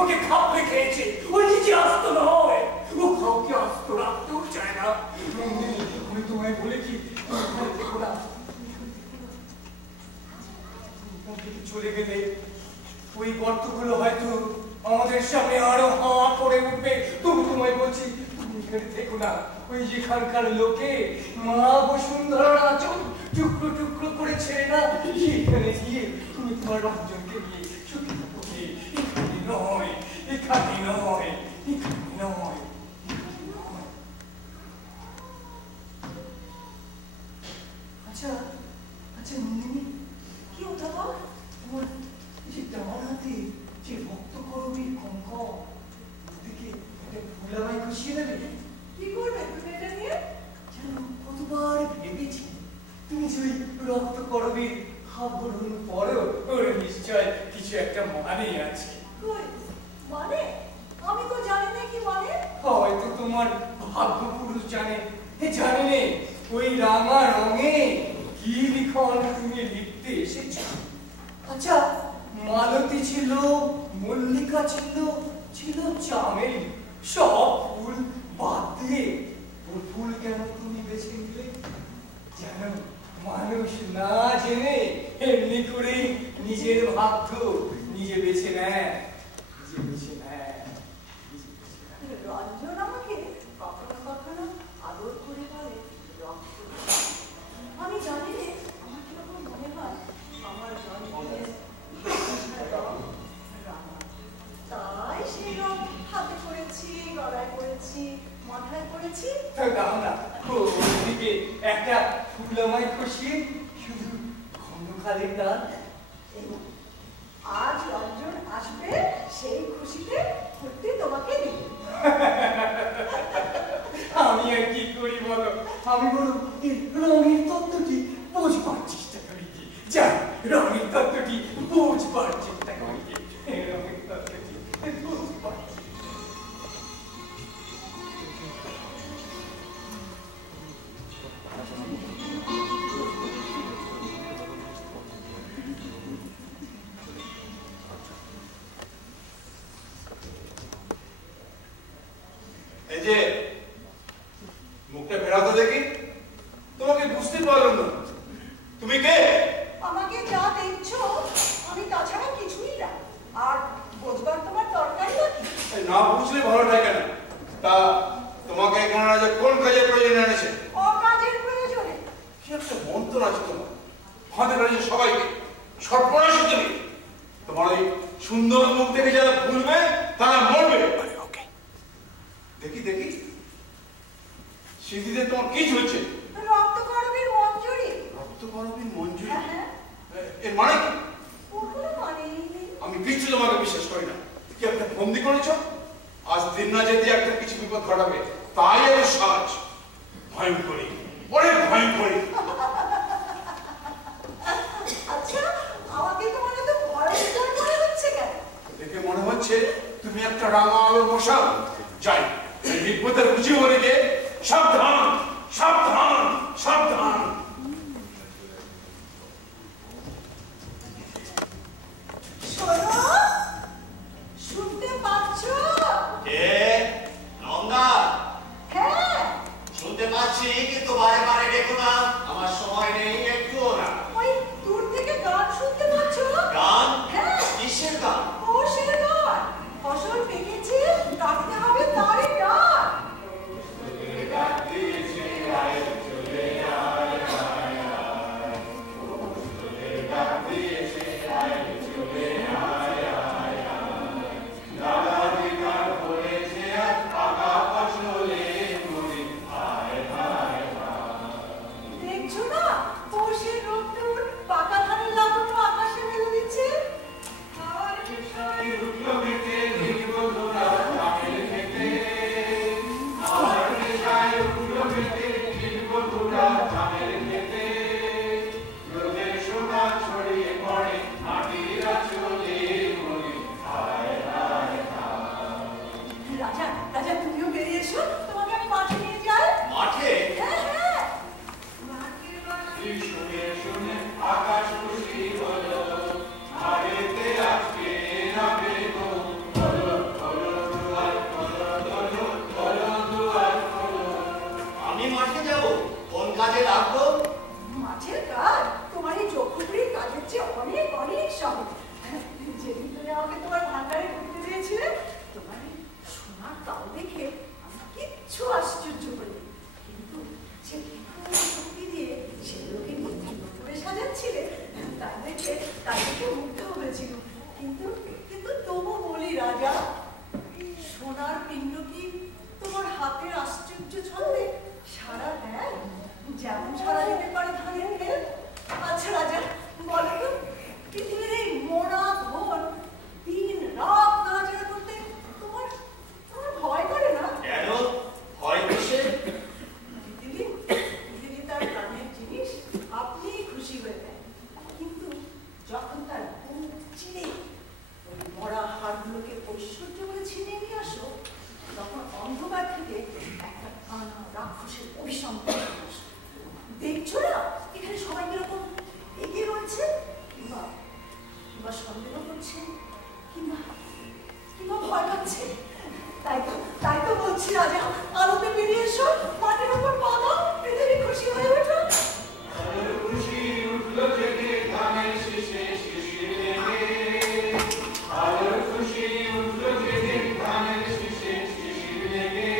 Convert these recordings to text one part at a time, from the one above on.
ওকে খাপড়ে খেয়েছে ওই চলে গেলে ওই গর্তগুলো হয়তো আমাদের সামনে আরো হাঁ করে উঠবে। তবু তোমায় বলছি, তুমি এখানে থেকো না। ওই যেখানকার লোকে মা বসুন্ধরার আঁচল টুকরো টুকরো করে ছেড়ে না, সেখানে গিয়ে তুমি তোমার রঞ্জনকে নিয়ে সুখী থাকো। এখানে নয়, এখানে নয়, এখানে নয়। আচ্ছা আচ্ছা নন্দিনী, কি অধ্যাপক তোমার যে ডান হাতে যে রক্ত করবীর কঙ্কর, ওদিকে একটা ফুলামায় খুশিয়ে দেবে। কি করবে তুমি এটা নিয়ে? যেন কতবার ভেবেছি তুমি যে ওই রক্ত করবীর হাত গ্রহণ পরেও ওর নিশ্চয় কিছু একটা মানে আছে। কই মানে? আমি তো জানি না কি মানে। হয়তো তোমার ভাগ্য পুরুষ জানে। জানে নে ওই রাঙা রঙে কি লিখন তুমি লিখতে এসেছো। আচ্ছা, মালতী ছিল, মল্লিকা ছিল, ছিল চামেলি, সব ফুল বাদ দিয়ে ওর ফুল কেন তুমি বেছে নিলে? জানো, মানুষ না জেনে এমনি করে নিজের ভাগ্য নিজে বেছে নেয়, নিজে বেছে নেয়। রঞ্জন আমাকে কখনো কখনো আদর করে বলে রক্ত। আমি জানি রে, আমার কিরকম মনে হয় আমার রঞ্জনের তাই সেই রং হাতে করেছি, গলায় করেছি, মাথায় করেছি। দাও না, ওদিকে একটা ফুলমায় খুশি, শুধু খন্ডখালির দান। আজ রঞ্জন আসবে, সেই খুশিতে ফুটতে তোমাকে দিই। আমি আর কি করি বলো? আমি বলো রঙের তত্ত্বটি বুঝবার চেষ্টা করি। যা, রঙের তত্ত্বটি বুঝবার চেষ্টা করি। রঙের তত্ত্বটি বুঝবার এই যে মুখটা ফেরাতে দেখি, তোমাকে বুঝতে পারলাম না, তুমি কে? আমাকে যা দেখছো আমি তাছাড়া কিছুই না। আর বুঝবার তোমার দরকার নাকি? না বুঝলে ভালো থাকে না। তা তোমাকে এখানে যে কোন কাজের প্রয়োজনে এনেছে? অকাজের প্রয়োজনে। কি একটা মন্ত্র আছে তোমার, হাতে রয়েছে সবাইকে সর্বনাশ তুমি। তোমার ওই সুন্দর মুখ থেকে যারা ভুলবে তারা মরবে। দেখি দেখি স্মৃতিতে তোমার কি চলছে? রক্তকরবীর মঞ্জুরি। রক্তকরবীর মঞ্জুরি? হ্যাঁ। এর মানে কি? ওগুলো মানেই নেই। আমি কিচ্ছু তোমাকে বিশ্বাস করি না। কি একটা বন্দি করেছ? আজ দিন না যেতে একটা কিছু বিপদ ঘটাবে, তাই এর সাজ। ভয়ঙ্করী, অনেক ভয়ঙ্করী। আচ্ছা, আমাকে তোমার এত ভয়ঙ্কর মনে হচ্ছে কেন? দেখে মনে হচ্ছে তুমি একটা রাঙা আলো মশা। যাই, এই বিপদের খুশি বলে যে সাবধান, সাবধান, সাবধান। শোনো, শুনতে পাচ্ছ? কে? নন্দা? হ্যাঁ। শুনতে পাচ্ছি, কিন্তু বারে বারে দেখো না, আমার সময় নেই একটুও না। ওই দূর থেকে গান শুনতে পাচ্ছ? গান? হ্যাঁ। কিসের গান? কোষের গান। ফসল পেকেছে, কাটতে হবে তারই গান। সঙ্গে যেদিন তুমি আমাকে তোমার ভান্ডারে ঢুকতে দিয়েছিলে, তোমার এই সোনার তাও দেখে আমি কিচ্ছু আশ্চর্য করিনি। কিন্তু যে শক্তি দিয়ে সেগুলোকে নিয়ে করে সাজাচ্ছিলে, তাই দেখে মুগ্ধ হয়েছিল। কিন্তু তবু বলি রাজা, সোনার পিণ্ড কি তোমার হাতের আশ্চর্য ছন্দে সারা দেয়, যেমন সারা দিতে পারে ধানের খেল? আচ্ছা রাজা, বলো তো, পৃথিবীর এই মোড়া ধন দিন রাত নাড়াচাড়া করতে তোমার ভয় করে না? কেন ভয় কিসে? পৃথিবী তার প্রাণের জিনিস আপনি খুশি হয়ে দেয়, কিন্তু যখন তার বুক চিরে ওই মরা হাড়গুলোকে ঐশ্বর্য করে ছিনিয়ে নিয়ে আসো, তখন অন্ধকার থেকে একটা কানা রাক্ষসের অভিসম্পাদন আসে। দেখছো না এখানে সবাই কিরকম এগিয়ে রয়েছে, কিংবা সন্দেহ করছে, কিংবা ভয় পাচ্ছে? তাই তো বলছি রাজা, আলোতে বেরিয়ে এসো, মাটির উপর পা দাও, পৃথিবী খুশি হয়ে ওঠো। খুশি উঠলো জেগে ধানের শীষে শিশির লেগে, আলোর খুশি উঠলো জেগে ধানের শীষে শিশির লেগে,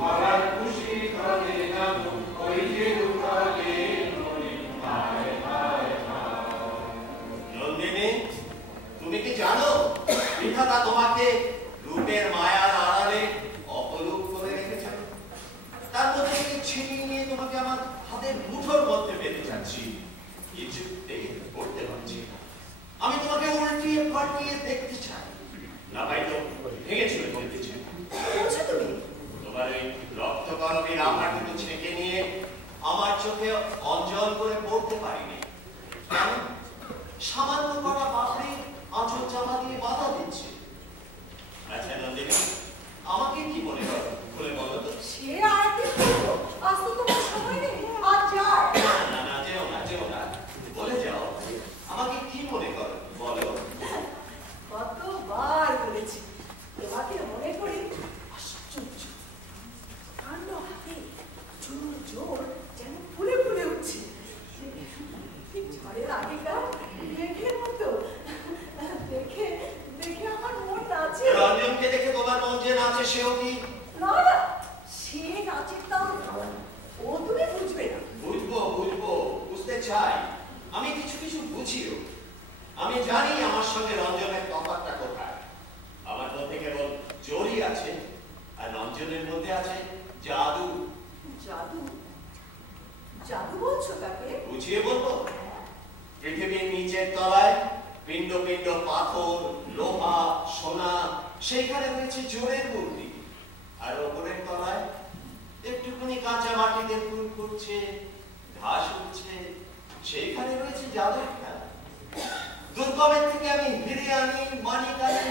মালার খুশি ধরে নামো ওই যে উঠালে মনে হায় হায় হায়। নন্দিনী, তুমি কি জানো বিধাতা তোমাকে রূপের মায়ার আড়ালে অপরূপ করে রেখেছেন? তার মধ্যে থেকে ছিনিয়ে নিয়ে তোমাকে আমার হাতের মুঠোর মধ্যে পেতে চাচ্ছি, কিছুতেই করতে পারছি না। আমি তোমাকে উল্টিয়ে পাল্টিয়ে দেখতে চাই, না ভাই তো ভেঙে চলে ফেলতে চাই। বলছো তুমি? তোমার ওই রক্তকরণের আভাটুকু ছেঁকে নিয়ে আমার চোখে অঞ্জল করে পড়তে পারিনি। কেন? সামান্য করা বাপরে আঁচল চাপা দিয়ে বাধা দিচ্ছে। আচ্ছা নন্দিনী, আমাকে কি মনে করো খুলে বলো তো? সে আর কি করবো, আজ তো তোমার সময় নেই, আজ যাও। না যেও না, বলে যাও, আমাকে কি মনে করো বলো। কতবার বলেছি তোমাকে মনে করি আশ্চর্য, কাণ্ড হাতে জোর যেন ফুলে ফুলে উঠছে, ঝড়ের আগেকার মেঘের মতো। দেখে আমার মন নাচে। রঞ্জনকে দেখে তোমার মন যে নাচে সেও কি? না, সে নাচের তাও ও তুমি বুঝবে না। বুঝতে চাই, আমি কিছু বুঝিও। আমি জানি আমার সঙ্গে রঞ্জনের তফাৎটা কোথায়। আমার মধ্যে কেবল জোরই আছে, আর রঞ্জনের মধ্যে আছে জাদু। জাদু বলছো কাকে? বুঝিয়ে বলবো। পৃথিবীর নিচের তলায় পিণ্ড পিণ্ড পাথর, লোহা, সোনা, সেইখানে রয়েছে জোরের মূর্তি। আর ওপরের তলায় একটুখানি কাঁচা মাটিতে ফুল ফুটছে, ঘাস উঠছে, সেইখানে রয়েছে জাদুর খেলা। দুর্গমের থেকে আমি ফিরে আনি মানিক আনি,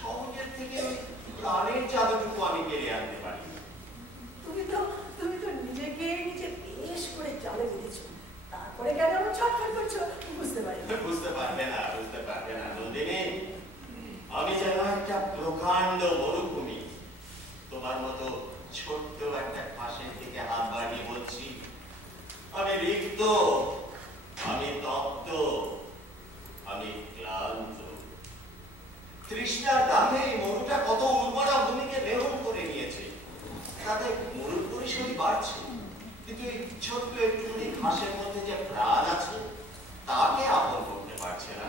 সহজের থেকে প্রাণের জাদুটুকু আমি বেরিয়ে আনতে পারি। তুমি তো নিজেকে বেশ করে জালে বেঁধেছো, তারপরে কেন এমন ছটফট করছো বুঝতে পারি। বুঝতে পারবে না নন্দিনী, আমি যেন একটা প্রকাণ্ড মরুভূমি। তোমার মতো ছোট্ট একটা ঘাসের দিকে হাত বাড়িয়ে বলছি, আমি রিক্ত, আমি তপ্ত, আমি ক্লান্ত। তৃষ্ণার দাহে মরুটা কত উর্বরা ভূমিকে বেহন করে নিয়েছে, তাতে মরুর পরিসরই বাড়ছে, কিন্তু এই ছোট্ট একটুখানি ঘাসের মধ্যে যে প্রাণ আছে তাকে আপন করতে পারছে না।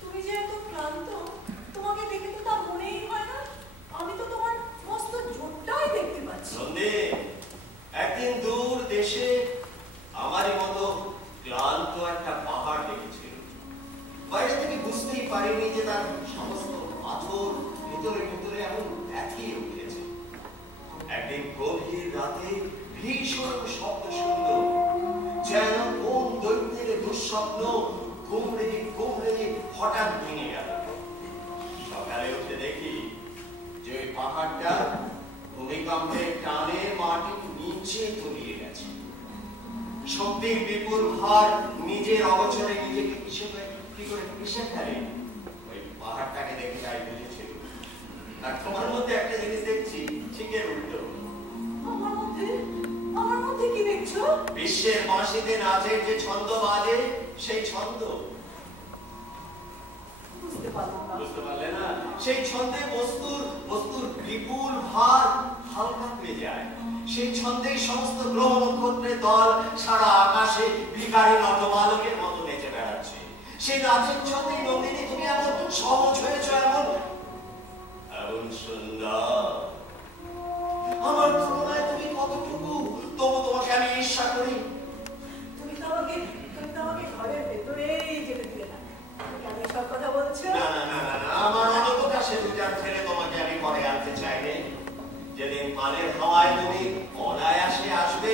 তুমি যে এত ক্লান্ত, তোমাকে দেখে তো তা মনেই হয় না। আমি তো তোমার মস্ত জোরটাই দেখতে পাচ্ছি। একদিন দূর দেশে আমারই মতো ক্লান্ত একটা পাহাড় দেখেছিল। বাইরে থেকে বুঝতেই পারিনি যে তার সমস্ত পাথর ভিতরে এমন একই উঠেছে। একদিন গভীর রাতে ভীষণ শব্দ শুনল, যেন কোন দৈত্যের দুঃস্বপ্ন কুমড়ে হঠাৎ ভেঙে গেল। সকালে উঠে দেখি যে ওই পাহাড়টা ভূমিকম্পের টানে মাটির নিচে তলিয়ে গেছে। শক্তির বিপুল ভার নিজের অবচরে নিজেকে কি করে পিষে ফেলে, ওই পাহাড়টাকে দেখে তাই বুঝেছিল। আর তোমার মধ্যে একটা জিনিস দেখছি ঠিকের উল্টো। আমার মধ্যে কি দেখছো? বিশ্বের বাঁশিতে নাচের যে ছন্দ বাজে ছন্দ। বুঝতে পারলাম না। বুঝতে পারলে না? সেই ছন্দে বস্তুর বিপুল ভার হালকা হয়ে যায়। সেই ছন্দে সমস্ত গ্রহ নক্ষত্রের দল সারা আকাশে ভিখারি নটবালকের মতো নেচে বেড়াচ্ছে। সেই নাচের ছন্দে নন্দিনী তুমি এমন সহজ হয়েছ, এমন সুন্দর। আমার তুলনায় তুমি কতটুকু, তবু তোমাকে আমি ঈর্ষা করি। তুমি তো আমাকে ঘরের ভেতরেই যেতে দিলে না। কেন সব কথা বলছো? না না না না না, আমার অনন্তকার সেতুটার ছেড়ে তোমাকে আমি ঘরে আনতে চাইনি। যেদিন পানের হাওয়ায় তুমি অনায়াসে আসবে,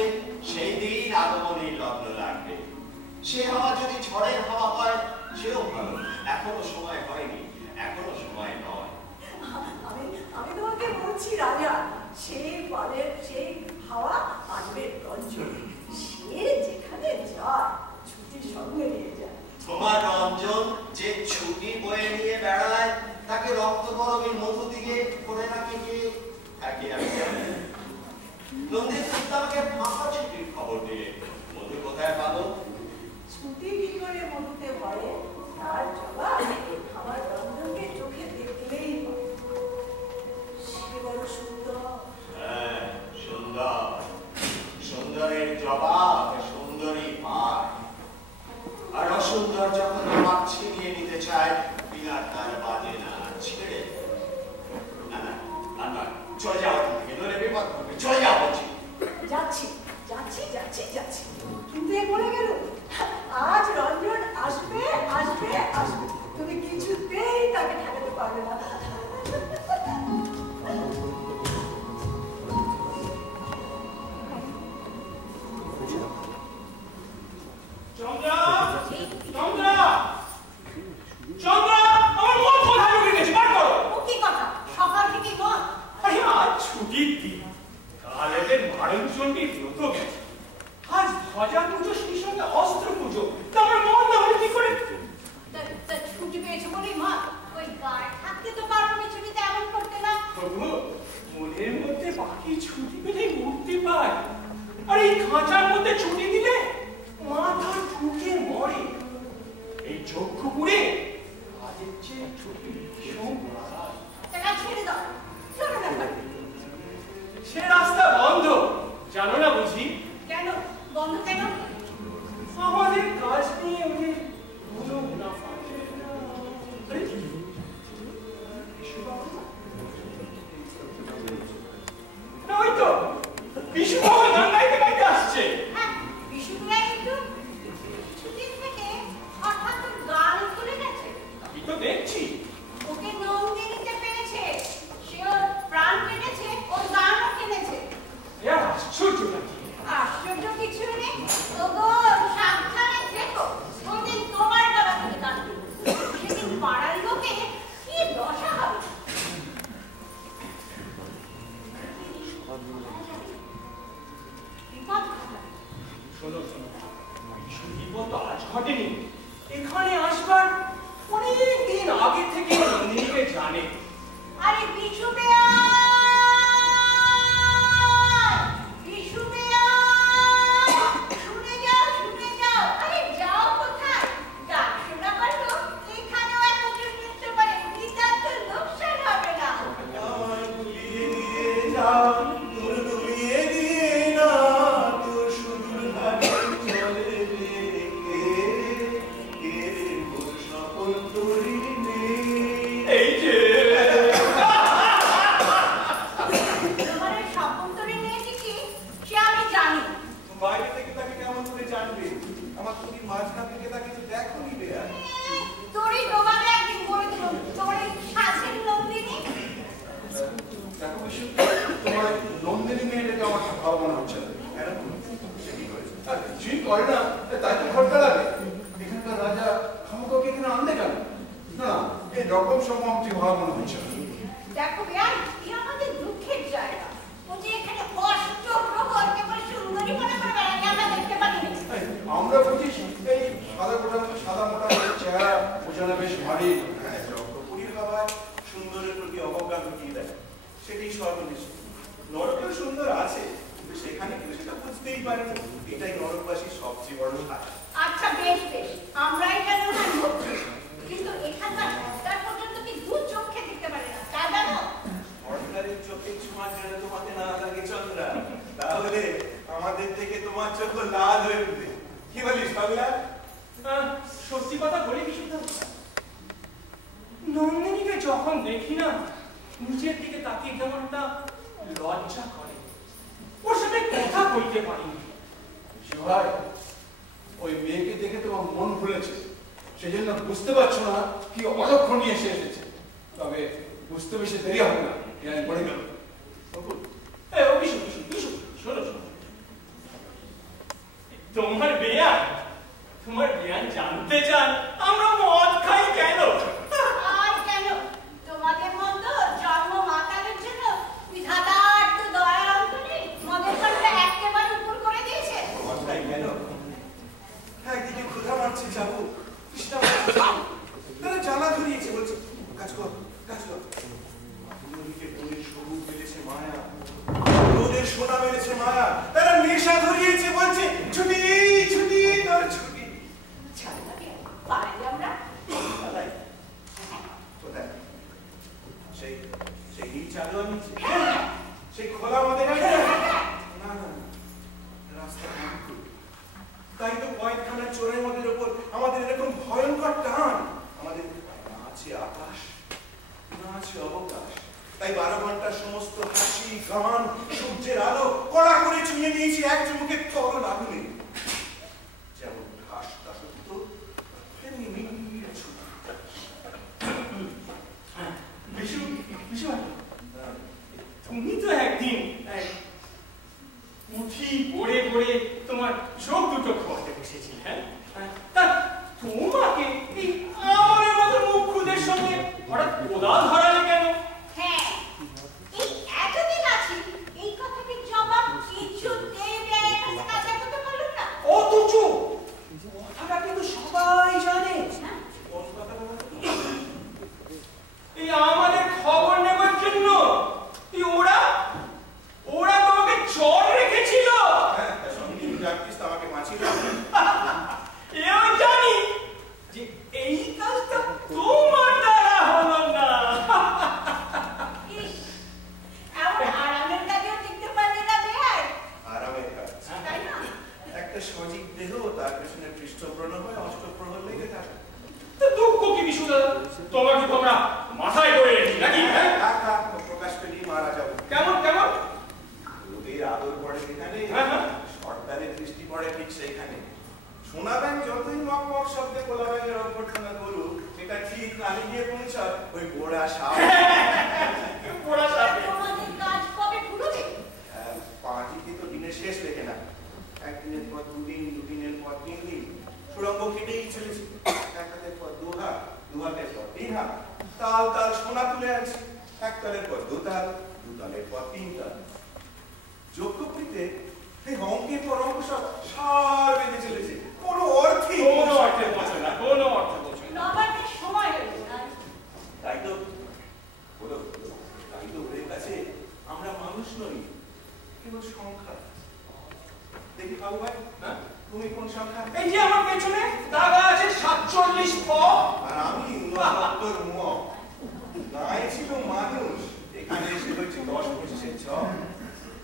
সেই দিন আগমনের লগ্ন লাগবে। সে হাওয়া যদি ঝড়ের হাওয়া হয়, সেও ভালো। এখনো সময় হয়নি, এখনো সময় নয়। আমি তোমাকে বলছি রাজা, সেই পানের সেই হাওয়া আসবে রঞ্জন। সে যেখানে যায় ছুটির সঙ্গে নিয়ে যায়। তোমার রঞ্জন যে ছুটি বয়ে নিয়ে বেড়ায়, তাকে রক্ত গরমের মধ্য দিয়ে করে রাখে কে, তাকে আমি জানি। নন্দী তুমি আমাকে ফাঁকা ছুটির খবর দিলে, মধু কোথায় পাবো? ছুটি কি করে মধুতে পড়ে তার জবাব আমার রঞ্জনকে চোখে দেখলেই পাবে। সে বড় সুন্দর। হ্যাঁ, সুন্দর। সুন্দরের জবাব সুন্দরী পায়। আর অসুন্দর যখন জবাব ছিনিয়ে নিতে চায়, বিনা তার বাজে না, ছেড়ে না না না, চলে যাও এখান থেকে, নইলে বিপদ হবে। চলে যাও বলছি। যাচ্ছি যাচ্ছি যাচ্ছি যাচ্ছি, কিন্তু এ বলে গেল আজ রঞ্জন আসবে আসবে আসবে। তুমি কিছুতেই তাকে ঠেকাতে পারবে না। চন্দ্রা, চন্দ্রা, চন্দ্রা, আমার মন কোথায় ঢুকে গেছে? বার করো। ও কি কথা, সকাল থেকে মন? আরে আজ ছুটির দিন, কাল এদের মারণচণ্ডীর ব্রত গেছে, আজ ধ্বজা পুজো, সেই সঙ্গে অস্ত্র পুজো, তা আমার মন না হলে কি করে? তা ছুটি পেয়েছে বলেই মা, ওই গায়ে থাকতে তো কারণে ছুটিতে এমন করতে না। প্রভু, মনের মধ্যে বাকি ছুটি পেলেই মুক্তি পায়, আর এই খাঁচার মধ্যে ছুটি দিলে মাথা ঢুকে মরে। এই চক্ষু পুড়ে আজের চেয়ে ছুটি ভীষণ বাড়ায়। টাকা ছেড়ে দাও, চলো না বাড়ি। সে রাস্তা বন্ধ, জানো না বুঝি? কেন বন্ধ কেন? আমাদের কাজ নিয়ে ওদের কোনো মুনাফা নেই। আরে, বিশুবাবু? না, ওই তো বিশুবাবু গান গাইতে গাইতে আসছে। হ্যাঁ, বিশুরা একটু ছুটির থেকে হঠাৎ গান খুলে গেছে। এই তো দেখছি। ওকে নন্দিনীতে পেয়েছে, সে ওর প্রাণ কেটেছে, ওর গানও কিনেছে। এ আশ্চর্য নাকি? আশ্চর্য কিছু নেই। ওগো সাবধানে থেকো, কোনদিন তোমার গলা থেকে গান কিনবে। সেদিন পাড়ার লোকে কি দশা হবে। বিপদ ঘটাবে। শোনো শোনো, বিপদ তো আজ ঘটেনি। এখানে আসবার অনেক দিন আগে থেকে নন্দিনীকে জানে। আরে বিশু শুনে যাও শুনে যাও। আরে যাও কোথায়? ডাক শোনা করলো এখানেও এক উঁচু শুনতে পারে, নিতান্ত লোকসান হবে না। আমায় ভুলিয়ে দিয়ে যাও, দূর দূরিয়ে দিয়ে না, তোর সুদূর ঘাটে চলে রে, কে রে মোর সকল তরির মেয়ে। এই যে তোমার এই স্বপন্তরী মেয়েটি কি সে আমি জানি। বাইরে থেকে তাকে কেমন করে জানবে? আমার তুমি মাঝখান থেকে তাকে তো দেখো নি রে। তোরই তোমাকে একদিন বলে দেবো, তোমার এই সাজের নন্দিনী। দেখো বিশু, তোমার নন্দিনী মেয়েটাকে আমার ভালো মনে হচ্ছে না। এরকম সে কি করেছে? আর কিছুই করে না, তাই তো ঘটতে লাগে। এখানকার রাজা খামুকাকে এখানে আনলে কেন? না, এই রকম সম্ভব ঠিক ভালো মনে হচ্ছে না। দেখো বেয়াই, এ আমাদের দুঃখের জায়গা। ও যে এখানে অষ্টপ্রহর কেবল সুন্দরী মনে করে বেড়াকে আমরা দেখতে পারিনি। আমরা বুঝিস এই সাদা মোটা চেহারা বোঝানো বেশ ভারী। হ্যাঁ, রক্তপুরীর বাবায় সুন্দরের প্রতি অবজ্ঞা ঢুকিয়ে দেয়, সেটাই সর্বনিশ্চিত। নরকেও সুন্দর আছে, কিন্তু সেখানে কেউ সেটা বুঝতেই পারে না। এটাই নরকবাসীর সবচেয়ে বড় হার। আচ্ছা বেশ বেশ, আমরা এটা বাংলা? সত্যি কথা বলি বিশুদ্ধ, নন্দিনীকে যখন দেখি না নিচের দিকে তাকিয়ে কেমন একটা লজ্জা করে, ওর সাথে কথা বলতে পারিনি। ভাই, ওই মেয়েকে দেখে তোমার মন ভুলেছে, সেই জন্য বুঝতে পারছো না কি অলক্ষণ নিয়ে এসে এসেছে। তবে বুঝতে বেশি দেরি হবে না, পড়ে গেল। তোমার বেয়ান জানতে চান আমরা মদ খাই কেন? আর কেন? তোমাদের মতো জন্ম মাতালের জন্য বিধাতার তো দয়ার অন্ত নেই, মদের পানটা একেবারে উপর করে দিয়েছে। কথাই কেন? একদিকে ক্ষুধা মারছে, যাবো তারা জ্বালা ধরিয়েছে, বলছে কাজ কর কাজ কর। অন্যদিকে বোনের সবুজ মেলেছে মায়া, রোদের সোনা মেলেছে মায়া, তারা নেশা ধরিয়েছে, বলছে ছুটি ছুটি তোর ছুটি। পারে আমরা কোথায় কোথায়? সেই সেই চালু আনছে, সেই খোলা মধ্যে না না না, রাস্তা ভাঙচুর। তাই তো কয়েকখানা চোরের মধ্যে উপর আমাদের এরকম ভয়ঙ্কর টান। আমাদের না আছে আকাশ, না আছে অবকাশ। তাই 12 ঘন্টার সমস্ত হাসি গান সূর্যের আলো কড়া করে ছুঁয়ে নিয়েছি এক চুমুকে তরল আগুনে। যেমন ঘাস দাসত্ব, তেমনি মিনির ছুটি। তুমি তো একদিন পুঁথি পড়ে পড়ে তোমার চোখ দুটো খোয়াতে বসেছিল, হ্যাঁ? তা তোমাকে এই আমার মতো মুখ্যদের সঙ্গে হঠাৎ কোদাল ধরালে কেন? হ্যাঁ, এই এতদিন আছি, এই কথাটির জবাব কিছুতেই দেয় না, কাজে করতে পারলাম না। অথচ কথাটা কিন্তু সবাই জানে। কোন কথা বলা? এই আমাদের খবর নেবার জন্য ওরা তোমাকে চর রেখেছিল। হ্যাঁ, সঙ্গে জানতিস তো আমাকে মাছি লাগবে। এও জানি যে এই কাজটা তোমার দ্বারা হলো না। ইস, এমন আরামের কাজেও টিকতে পারলে না বেয়াই, আরামের কাজ, তাই না? একটা সজীব দেহ, তার পেছনে পৃষ্ঠপ্রণ হয়ে অষ্টপ্রহর লেগে থাকে। তো দুঃখ কি বিশুদ্ধ, তোমাকে তোমরা মাথায় করে রেখি নাকি? হ্যাঁ, প্রকাশ পেলেই মারা যাবো। কেমন কেমন? ওদের আদর পড়ে যেখানে, হ্যাঁ, হ্যাঁ। সর্দারের দৃষ্টি পড়ে ঠিক সেইখানে। সোনা ব্যাংক যতই মক মক শব্দে কোলা ব্যাংকের অভ্যর্থনা করুক, সেটা ঠিক কানে গিয়ে পৌঁছায় ওই গোড়া সাপ। পোড়া সাপে। তোমাদের কাজ কবে ফুরোবে? পাঁচিতে তো দিনের শেষ লেখে না, একদিনের পর দুদিন, দুদিনের পর 3 দিন, সুড়ঙ্গ কেটেই চলেছে। এক হাতের পর 2 হাত, 2 হাতের পর 3 হাত, তাল তাল সোনা তুলে আছে, এক তালের পর 2 তাল, 2 তালের পর 3 তাল। যজ্ঞপুরীতে এই অঙ্কের পর অঙ্ক সব সার বেঁধে চলেছে, কোনো অর্থে পৌঁছে না, কোনো অর্থে পৌঁছে না। নবান্নের সময় হয়েছে না? তাই তো বলো, তাই তো ওদের কাছে আমরা মানুষ নই, কেবল সংখ্যা। দেখি বাবু ভাই, হ্যাঁ? তুমি কোন সংখ্যা? এই যে আমার পেছনে দাগা আছে 47 প। আর আমি 69 ম। গায়ে ছিল মানুষ, এখানে এসে হচ্ছে 10-25-এর ছক।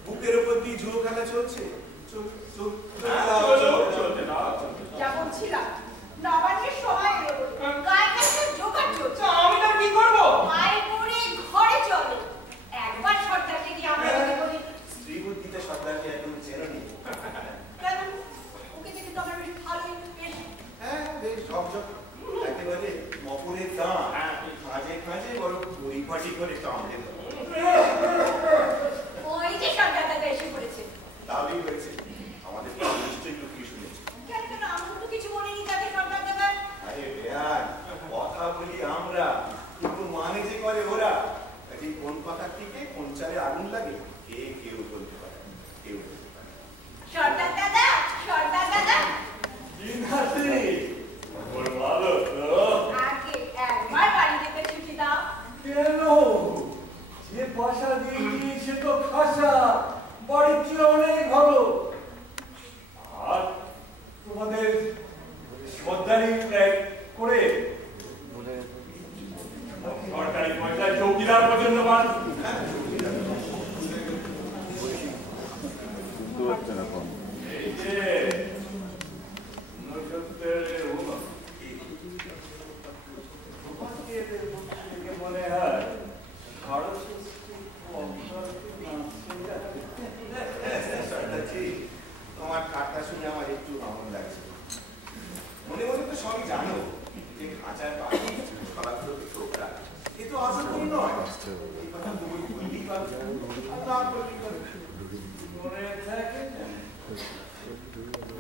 বুকের উপর দিয়ে জুয়ো খেলা চলছে। চলতে দাও। যা বলছিলাম, নবান্নের সময় এলো বলে গায়ে কাছে জোগাড় চলছে। আমি তার কি করবো? পায়ে পড়ে ঘরে চলো। একবার সর্দারকে গিয়ে আমরা ওকে বলি, স্ত্রী বুদ্ধিতে সর্দারকে একদম চেরনি। কেন? ওকে দেখে তো আমার বেশ ভালোই, বেশ হ্যাঁ, বেশ ঝকঝক, একেবারে মপুরের দাম। খাঁজে খাঁজে বড় পরিপাটি করে টানতে। ওই যে সর্দার দাদা এসে পড়েছে। তাহলেই হয়েছে, আমাদের নিশ্চয়ই লুকিয়ে শুনেছে। কেন কেন, আমার তো কিছু বলিনি তাকে সর্দার দাদা। আরে বেয়ার, কথা বলি আমরা, কিন্তু মানে যে করে ওরা। কাজে কোন কথার থেকে কোন চালে আগুন লাগে কেউ বলতে পারে, কেউ বলতে পারে। সর্দার দাদা, সর্দার দাদা, ভালো তো। আগে একবার বাড়ি যেতে ছুটি দাও। কেন? যে পয়সা দিয়ে দিয়েছে তো খাসা, বাড়ির চেয়ে অনেক ভালো। আর তোমাদের সর্দারি করে সরকারি পয়সা চৌকিদার পর্যন্ত মানুষ। এই যে সবই জানো যে খাঁচার পাখি ছড়াগুলোকে টোকরা এ তো আশঙ্কই নয় এই কথা তুমি বললেই পারছো না বললেই পারছো মনে থাকে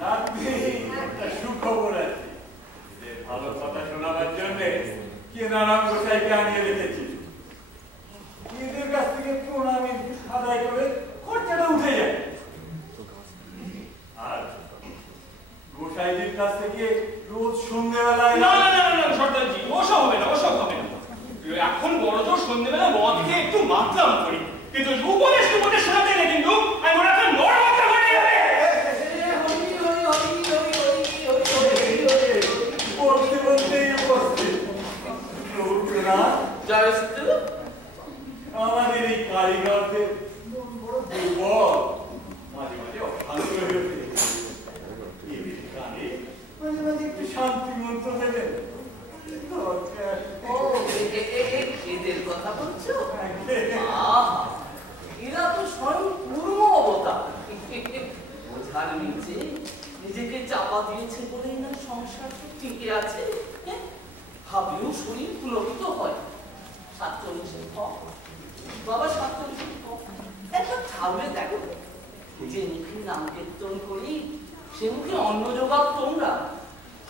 রাত্রি একটা সুখবর আছে যে ভালো কথা শোনাবার জন্য কে নারায়ণ গোসাইকে আনিয়ে রেখেছি এদের কাছ থেকে প্রণামী আদায় করে খরচাটা উঠে যায় আর গোসাইদের কাছ থেকে রোজ সন্ধ্যেবেলায় না না না না সর্দারজি ওসব হবে না এখন বড় তো সন্ধ্যেবেলা মদ খেয়ে একটু মাতলাম করি কিন্তু উপদেশ শোনাতে না কিন্তু আমি মনে একটা নড়মাত্রা হয়ে যাবে বলতে বলতেই উপস্থিত আমাদের এই কারিগরদের বড় দুর্বল মাঝে মাঝে অশান্ত হয়ে ওঠে মাঝে মাঝে একটু শান্তি মন্ত্র দেবেন এদের কথা বলছো এরা তো স্বয়ং পূর্ব অবতার বোঝার নিচে নিজেকে চাপা দিয়েছে বলেই না সংসার টিকে আছে ভাবলেও শরীর পুলকিত হয় 47 কম বাবা 47 কম একটা ঠাউরে দেখো যে মুখে নাম কীর্তন করি সে মুখে অন্ন জোগাও তোমরা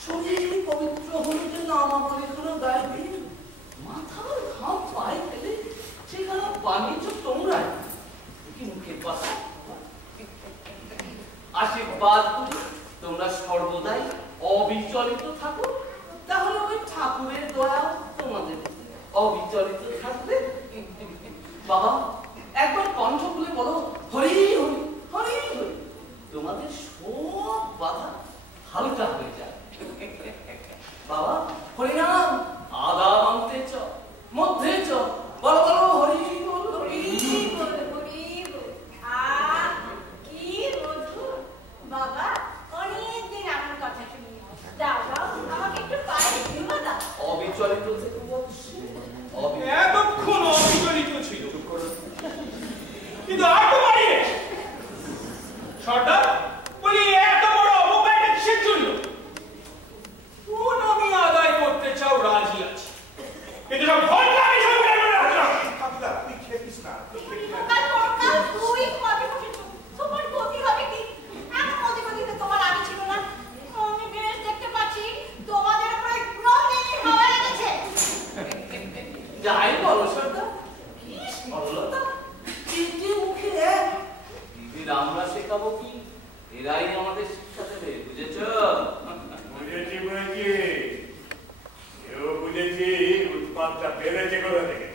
শরীর পবিত্র হলে যে নামাবলী কোনো গায়ে দিয়ে মাথার ঘাম পায়ে ফেলে সেখানে বানিয়েছ তোমরা কি মুখের কথা আশীর্বাদ করি তোমরা সর্বদাই অবিচলিত থাকো তাহলে ওই ঠাকুরের দয়া তোমাদের অবিচলিত থাকবে বাবা একবার কণ্ঠ খুলে বলো হরি হরি হরি হরি তোমাদের সব বাধা হালকা হয়ে যায় বাবা হরিনাম আদা মানতে চ মধ্যে চ বলো বলো হরি বল হরি বল হরি বল কি মধুর বাবা অনেকদিন আমার কথা শুনি দাও আমাকে একটু পায়ে দিবা দাও অবিচলিত থেকে এতক্ষণ অবিচলিত ছিল কিন্তু আর তো বাড়িয়ে সর্দার বলি এত বড় অবকারটা কিসের জন্য প্রণামী আদায় করতে চাও রাজি আছি কিন্তু সব ঘন্টা আমি সব বের করে রাখলাম তুই খেপিস না তুই মাঝে মাঝে তোমার গতি হবে কি এমন গতিতে তোমার আগে ছিল না আমি বেশ দেখতে পাচ্ছি তোমাদের উপরে প্রণামী হাওয়া লেগেছে যাই বলো সর্দার কি সরলতা তিনটি মুখে এক দিদির আমরা শেখাবো কি এরাই আমাদের শিক্ষা দেবে বুঝেছ বুঝেছি এও বুঝেছি উৎপাতটা বেড়েছে কোথা থেকে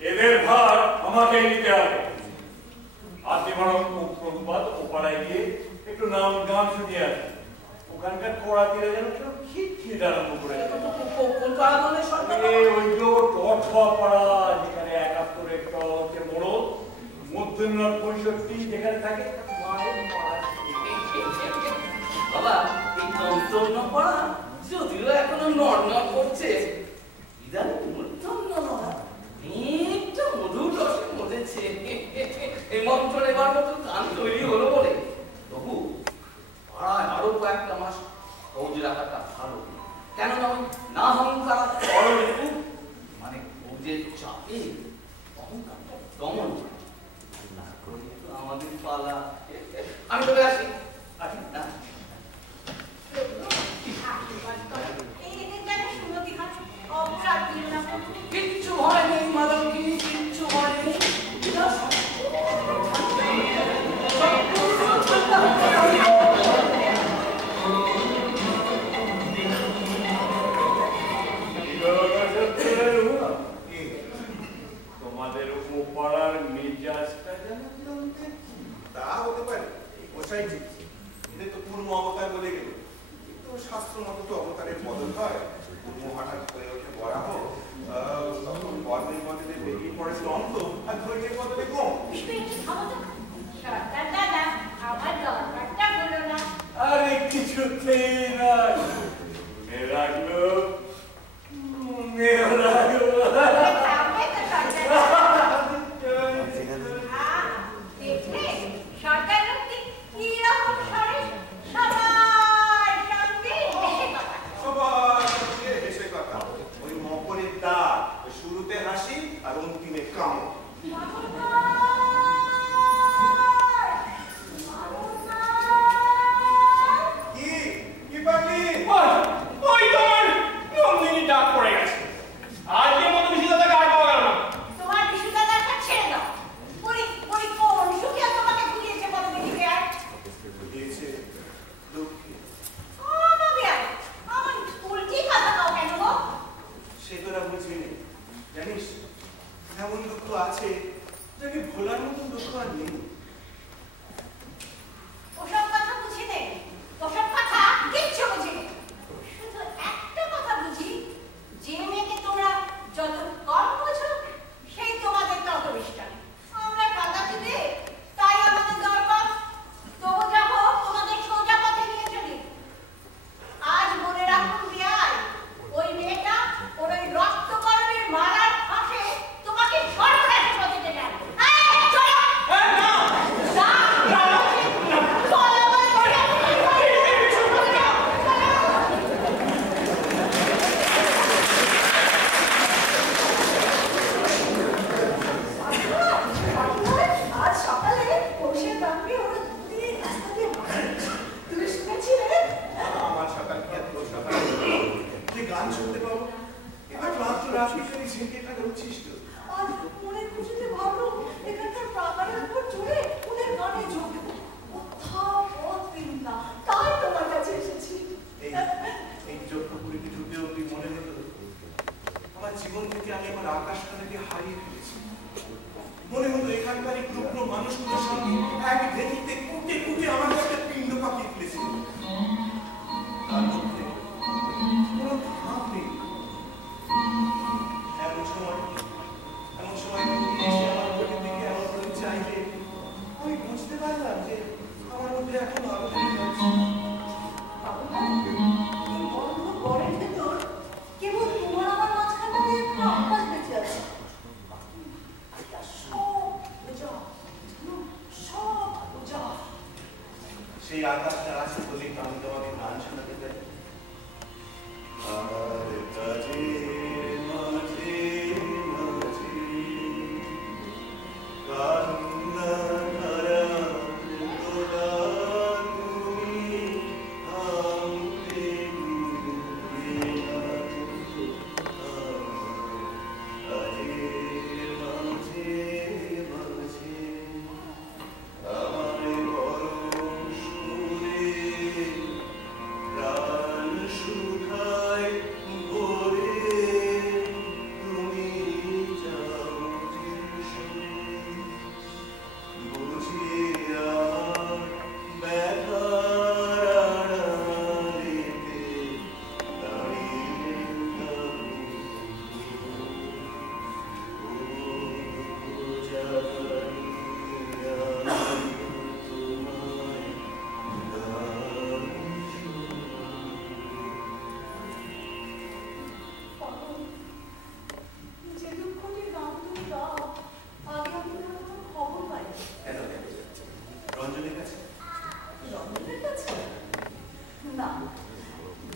এদের ভার আমাকে নিতে হবে আপনি বরং প্রভুপাত ওপাড়ায় গিয়ে একটু নাম গান শুনিয়ে আসেন ওখানকার কড়াতিরা যেন কেউ খিট আরম্ভ করে কোন পাড়া বলে সর্দার ওই যে টঠা পাড়া যেখানে 71 একটা হচ্ছে মোড়ল মধ্যন্নর 65 যেখানে থাকে মায়ের মারা বাবা এই তন্তন্য পড়া যদিও এখনো নড়নড় করছে ইদানিং মূর্ধন্য নড়া একটু মধুর রসে মরেছে এই মন্ত্র নেবার মতো গান তৈরি হলো বলে তবু পাড়ায় আরো কয়েকটা মাস ফৌজ রাখাটা ভালো কেন নয় না অহংকার মানে ফৌজের চাপে অহংকারটা দমন না করে তো আমাদের পালা আমি তবে আসি আসি না কিচ্ছু হয়নি মাধবী কিচ্ছু হয়নি তোমাদের উপপাড়ার মেজাজটা যেন তা হতে পারে গোসাই ঠিক এদের তো পূর্ণ অবতার বলে গেল কিন্তু শাস্ত্র মতো তো অবতারের বদল হয় পূর্ণ হঠাৎ হয়ে ওঠে বরাহ তখন বর্ণের বদলে বেরিয়ে পড়ে দ্বন্দ্ব আর ধৈর্যের বদলে কম আরে কিছুতেই না মনে রাখলো সরকার কি রকম সবাই সঙ্গে গান শুনতে পাবো। এবার ক্লান্ত রাত্রিকারী ঝেঁকে থাকা উচ্ছিষ্ট। আজ মনের খুশিতে ভাবলো এখানকার প্রাকারের উপর চড়ে ওদের গানে যোগ দেবো। কোথাও পথ পেলাম না, তাই তোমার কাছে এসেছি। এই যজ্ঞপুরীতে ঢুকে অব্দি মনে হলো আমার জীবন থেকে আমি আমার আকাশখানাকে হারিয়ে ফেলেছি। মনে হলো এখানকার এই টুকরো মানুষগুলোর সঙ্গে এক ভেঙিতে কুটে কুটে আমার কাছে পিণ্ড পাকিয়ে ফেলেছিল। তার মধ্যে কোনো ভাব নেই। এমন সময় তুমি এসে আমার ঘরের দিকে এমন করে চাইলে আমি বুঝতে পারলাম যে আমার মধ্যে এখন আলো লেগে যাচ্ছে। ঘরের ভেতর কেবল তোমার আমার মাঝখানটাতে আকাশ বেঁচে আছে। সেই আকাশটা আছে বলে আমি তোমাকে গান শোনাতে চাই। আর কাজের মাঝে মাঝে কান্না ধারা তোলা তুমি থামতে দিলে না। কাজের মাঝে মাঝে আমার গরম সুরে প্রাণ শুধায় ভরে তুমি যাও যে শুনে বুঝি আমার ব্যথার আড়ালেতে দাঁড়িয়ে থাকি। ও জানি আমি তোমায় গান যে দুঃখটির গান তুমি গাও, আগে আমি তার কোনো খবর পাই না। কেন রঞ্জনের কাছে? রঞ্জনের কাছে? না,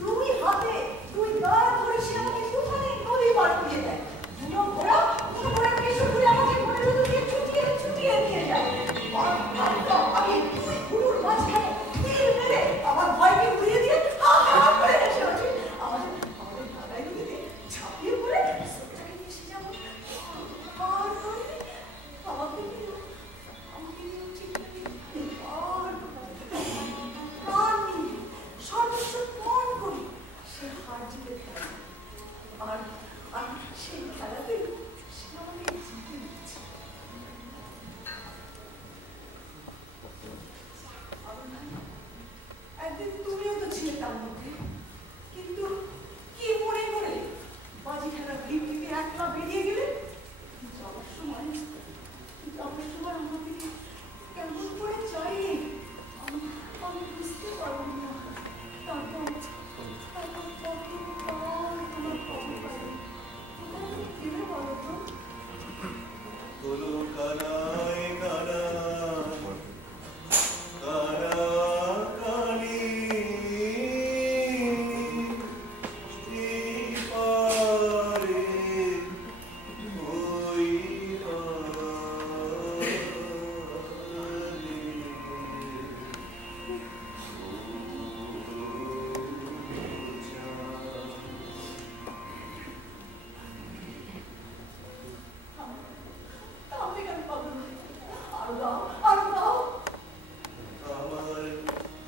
দুই হাতে দুই গায়ে ধরে সে আমাকে দুখানে নদী পার করিয়ে দেয়। দুটো ঘোড়া কেশো ঘুরে আমাকে মনের ভেতর দিয়ে ছুটিয়ে ছুটিয়ে নিয়ে যায়। আমি দুই গুরুর মাঝখানে তীর মেরে আমার ভয়কে উড়িয়ে দিয়ে হা হা করে হেসে ওঠে। আমাদের ঢাকায় নদীতে ঝাঁপিয়ে পড়ে স্রোতটাকে ভেসে যাবো। আর নদী আমাকে নিয়ে ঠিক আর প্রাণ নিয়ে সর্বোচ্চ মন করি সে হার জিতে খেলা। আর সেই খেলাতে সে আমাকে জিতে দিচ্ছে। একদিন তুমিও তো ছিলে তার মধ্যে, কিন্তু কি মনে করে বাজি খেলা ভিড় থেকে একলা বেরিয়ে গেলে। যাওয়ার সময় আমাকে কেমন করে চাইলে আমি বুঝতে পারবো না। তারপর কতবার তোমার খবর পাই। কোথায় তুমি গেলে বলো তো? বলো কানায় কানায় কানা কানি এই পারে ওই পারে তাহলে কেন পাবো না? আরো দাও, আরো দাও। আমার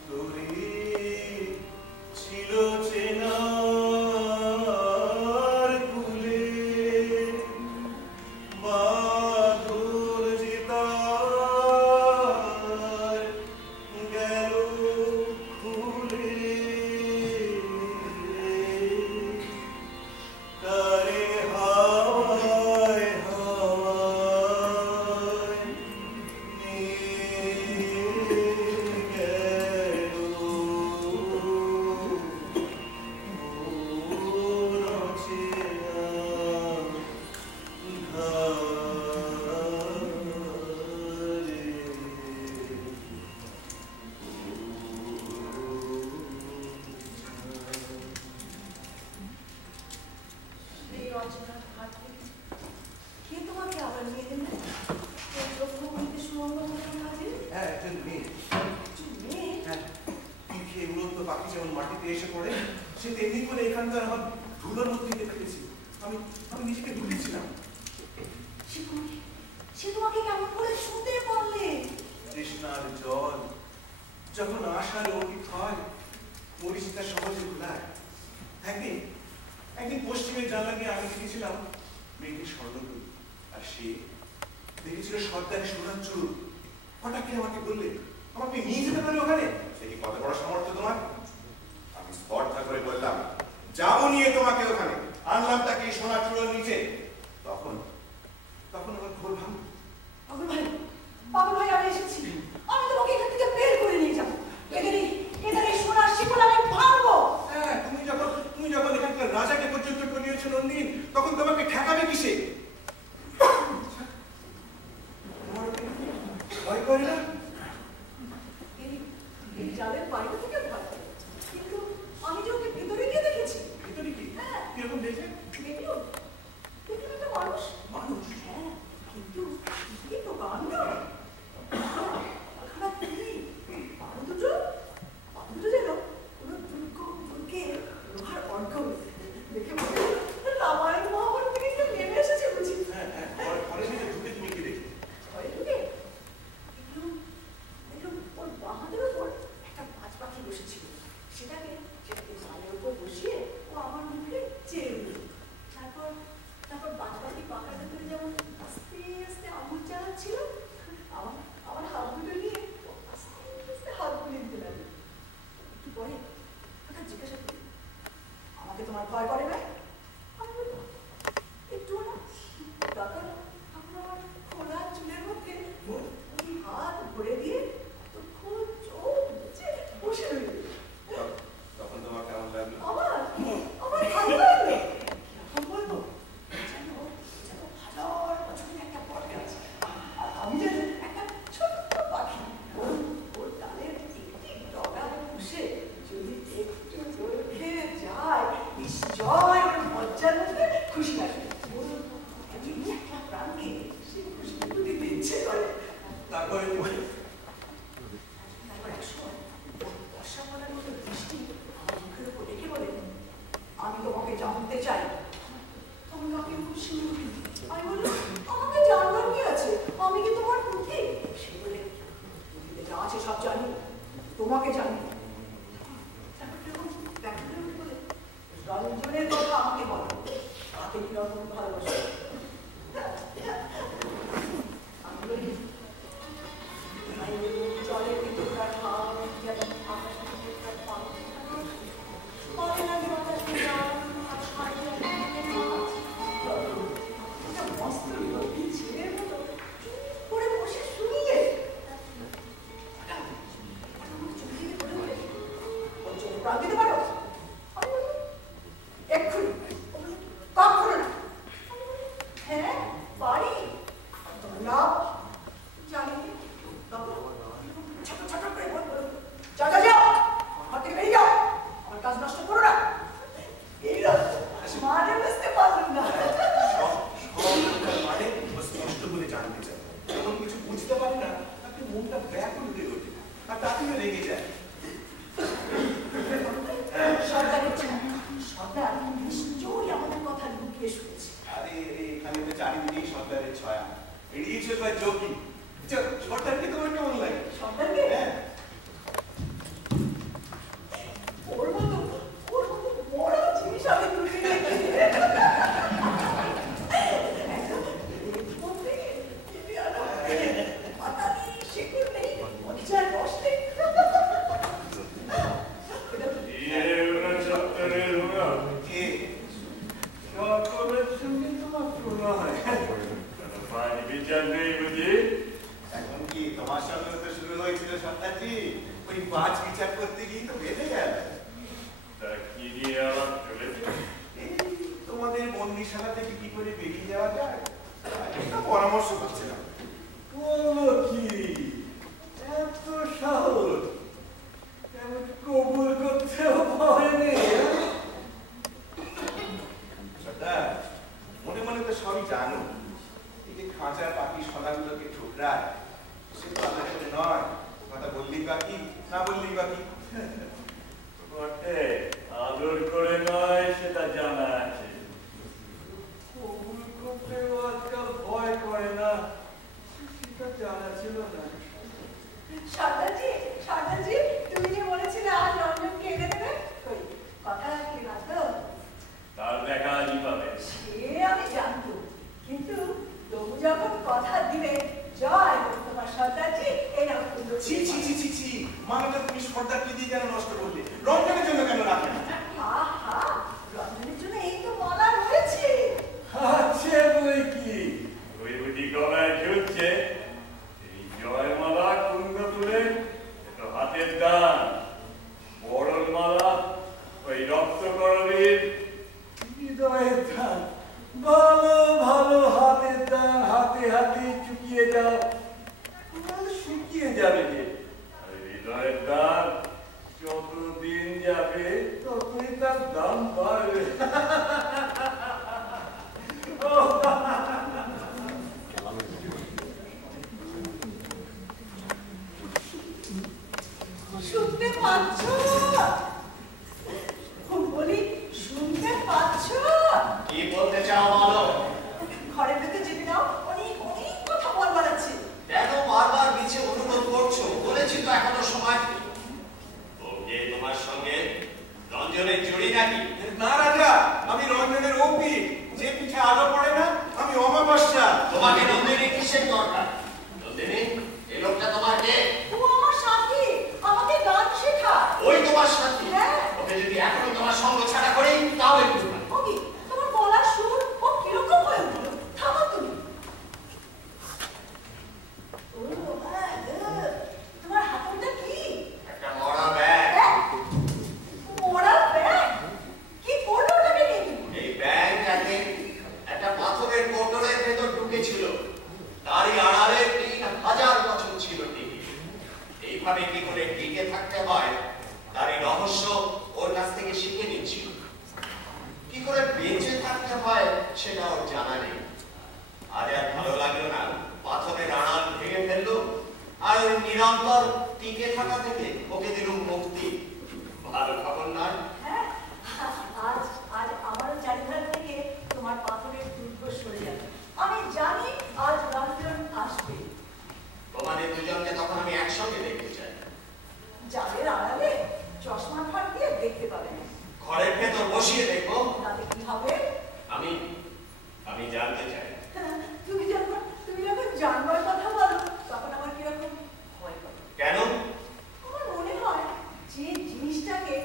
তোরে ছিল চেনা কুলে বাদুর জিতার গেল খুলে তারে হাওয়ায় হাওয়ায় এই রচনার হাত থেকে কে তোমাকে আবার নিয়ে দেবে? এই যজ্ঞ বলতে সুমঙ্গলের কাজে হ্যাঁ একজন মেয়ে মেয়ে হ্যাঁ কি খেয়ে উড়ন্ত পাখি যেমন মাটিতে এসে পড়ে সে তেমনি করে এখানকার আমার ধুলোর মধ্যে ফেলেছি। আমি নিজেকে ভুলেছিলাম। সে তোমাকে কেমন করে ছুঁতে পারলে? তৃষ্ণার জল যখন আশার অতীত হয়, মরিচিতা সহজে ভুলায়। একদিন পশ্চিমের জানলা দিয়ে আমি দেখেছিলাম মেয়েটি স্বর্ণদূত, আর সে দেখেছিল সর্দারি সোনার চুল। হঠাৎ করে আমাকে বললে, আমাকে নিয়ে যেতে পারলে ওখানে? সে কি কত বড় সামর্থ্য তোমার? আমি স্পর্ধা করে বললাম, যাবো নিয়ে তোমাকে ওখানে। আনলাম তাকে সোনার চুলোর নিচে। তখন আমার ঘোর ভাঙল। পাগল ভাই, আমি এসেছি। আমি তোমাকে এখান থেকে বের করে নিয়ে যাবো। এদের এই সোনার শিকল আমি ভাঙবো। হ্যাঁ, তুমি যখন এখানকার রাজাকে পর্যন্ত টনিয়েছো নন্দিন, তখন তোমাকে ঠেকাবে কিসে? ভয় করে না? এই জালের বাইরে থেকে ভয় করে, কিন্তু আমি যে ওকে ভেতরে গিয়ে দেখেছি। ভেতরে কি? হ্যাঁ। কিরকম দেখলে? দেখলো একটা মানুষ। হ্যাঁ, কিন্তু কি প্রকাণ্ড! পা দুটো যেন কোনো দুর্গে লোহার অর্ঘ দেখে মনে রামায়ণ মহাভারত থেকে কেউ নেমে এসেছে বুঝি। পরে ঢুকে তুমি কি দেখলে? ঘরে ঢুকে দেখলাম ওর বাঁ হাতের উপর একটা বাজ পাখি বসেছিল। সেটাকে গালের উপর বসিয়ে ও আমার মুখে চেয়ে দিল। তারপর বাজ পাখি পাখার ভেতরে যেমন আস্তে আস্তে আঙুল চালাচ্ছিল, আমার হাত দুটো নিয়ে আস্তে আস্তে হাত বুলিয়ে দিতে লাগলো। একটু পরে হঠাৎ জিজ্ঞাসা করি, আমাকে তোমার ভয় করে না? আমি বললাম, একটু না। তারপর আমার খোলা চুলের মধ্যে ওই হাত ভরে দিয়ে তখন চোখ বুঝে বসে রইল। তখন তোমার কেমন লাগলো? আমার ভালো লাগলো। কিরকম বলবো? যেন হাজার বছরের একটা বট গাছ, আর আমি যেন একটা ছোট্ট পাখি। ওর ডালের একটি ডগায় বসে যদি একটু দৈর্ঘ্যে যায়, নিশ্চয় ওর মজ্জার মধ্যে খুশি লাগবে। একটা প্রাণকে সে খুশিটুকু দিতে ইচ্ছে করে। তারপরে এক সময় বর্ষা পড়ার মতো দৃষ্টি আমার মুখের উপর রেখে বলে, আমি তোমাকে জানতে চাই। তখন আমাকে খুব শিউরে উঠল। আমি বললাম, আমাকে জানবার কি আছে? আমি কি তোমার পুঁথি? সে বলে, পুঁথিতে যা আছে সব জানি, তোমাকে জানি। তারপর যখন ব্যাখ্যা করে বলে, রঞ্জনের কথা আমাকে বলো, তাকে কিরকম ভালোবাসো? আমি বলি, জলের ভিতরকার ভাব যেমন আকাশের ভিতরকার পানি, পরে লাগে বাতাসে গান আর সাথে একটা মস্ত লোভী ছেলের মতো চুপ করে বসে শুনলে। হঠাৎ আমাকে চোখ দিয়ে বলে বলে, ওর চোখে প্রাণ দিতে পারো? আমি বললাম, এক্ষুনি। কখনো না। হ্যাঁ, পারি। না, জানি। তখন ছোট ছোট করে বলবো, যাও আমার থেকে বেরিয়ে যাও, আমার কাজ নষ্ট করো না। মানে বুঝতে পারলাম না। মানে স্পষ্ট বলে জানতে চাই। যখন কিছু বুঝতে পারে না, তাকে মনটা ব্যাকুল হয়ে ওঠে, আর তাকেও রেগে যায়। সর্দার নিশ্চয়ই আমাদের কথা লুকিয়ে শুনেছে। আরে এখানে তো চারিদিকেই সর্দারের ছয়া, এড়িয়ে চলবার যোগী। সর্দারকে তোমার কেমন লাগে? সর্দারকে? হ্যাঁ, ওর মতো বড় জিনিস আমি তুলে দেখি। পাতা নেই, শিকড় নেই, মরিচার রস নেই। এখন কি তোমার সঙ্গে তো শুরু হয়েছিল সর্দারজি, ওই পাঁচ বিচার করতে গিয়ে তো বেঁধে গেল। তোমাদের বন্দিশালা থেকে কি করে বেরিয়ে যাওয়া যায় পরামর্শ করছিলাম। কি এত সাহস, কবুল করতেও ভয় নেই। সর্দার, মনে মনে তো সবই জানো, এই যে খাঁচার পাখি সদাগুলোকে ঠুকরায়, সে তো আলাদা করে নয়। কথা বললি বাকি, না বললি বাকি। বটে, আদর করে নয় সেটা জানা রক্তকরণীর হৃদয়ের দান, ভালো ভালো হাতের দান, হাতে হাতে চুকিয়ে যাও, শুকিয়ে যাবে যে। আর হৃদয়ের দান যতদিন যাবে ততই তার দাম বাড়বে। শুনতে পাচ্ছ? বলি শুনতে পাচ্ছ? কি বলতে চাও বলো? ঘরের ভেতর যেতে দাও, অনেক অনেক কথা বলবার আছে। দেখো বারবার নিচে অনুরোধ করছো, বলেছি তো এখনো সময়। ওকে তোমার সঙ্গে রঞ্জনের জুড়ি নাকি? না রাজা, আমি রঞ্জনের ওপি, যে পিঠে আলো পড়ে না আমি অমাবস্যা। তোমাকে নন্দিনী কিসের দরকার? নন্দিনী, এই লোকটা তোমার কে? ও আমার সাথী, আমাকে গান শেখায়। ওই তোমার সাথী? হ্যাঁ। ওকে যদি এখনই তোমার সঙ্গ ছাড়া করি তাহলে কি হবে? ওকে, তোমার গলার সুর ও কিরকম হয়ে উঠল? থামো তুমি। ও তোমার হাতটা কি? একটা মরা ব্যাগ। মোড়া ব্যাগ? কি করলো ওটাকে নিয়ে তুমি? এই ব্যাগটাকে একটা পাথরের কোটরের ভেতর ঢুকেছিল, তারই আড়ালে 3000 বছর ছিল টিকে। এইভাবে কি করে টিকে থাকতে হয় তারই রহস্য ওর কাছ থেকে শিখে নিচ্ছিল। কি করে বেঁচে থাকতে হয় সেটা ওর জানা নেই। আজ আর ভালো লাগলো না, পাথরের আড়াল ভেঙে ফেললো আর ওই নিরন্তর টিকে থাকা থেকে ওকে দিল মুক্তি। ভালো খবর নয়? হ্যাঁ, আজ আজ আমার চারিধার থেকে তোমার পাথরের দুর্গ সরে যাবে। আমি জানি আজ রঞ্জন আসবে। তোমাদের দুজনকে তখন আমি একসঙ্গে দেখতে চাই। জালের আড়ালে চশমা ফাঁক দিয়ে দেখতে পাবে না। ঘরের ভেতর বসিয়ে দেখবো। তাতে কি হবে? আমি জানতে চাই। তুমি যখন জানবার কথা বলো তখন আমার কিরকম ভয় করে। কেন? আমার মনে হয় যে জিনিসটাকে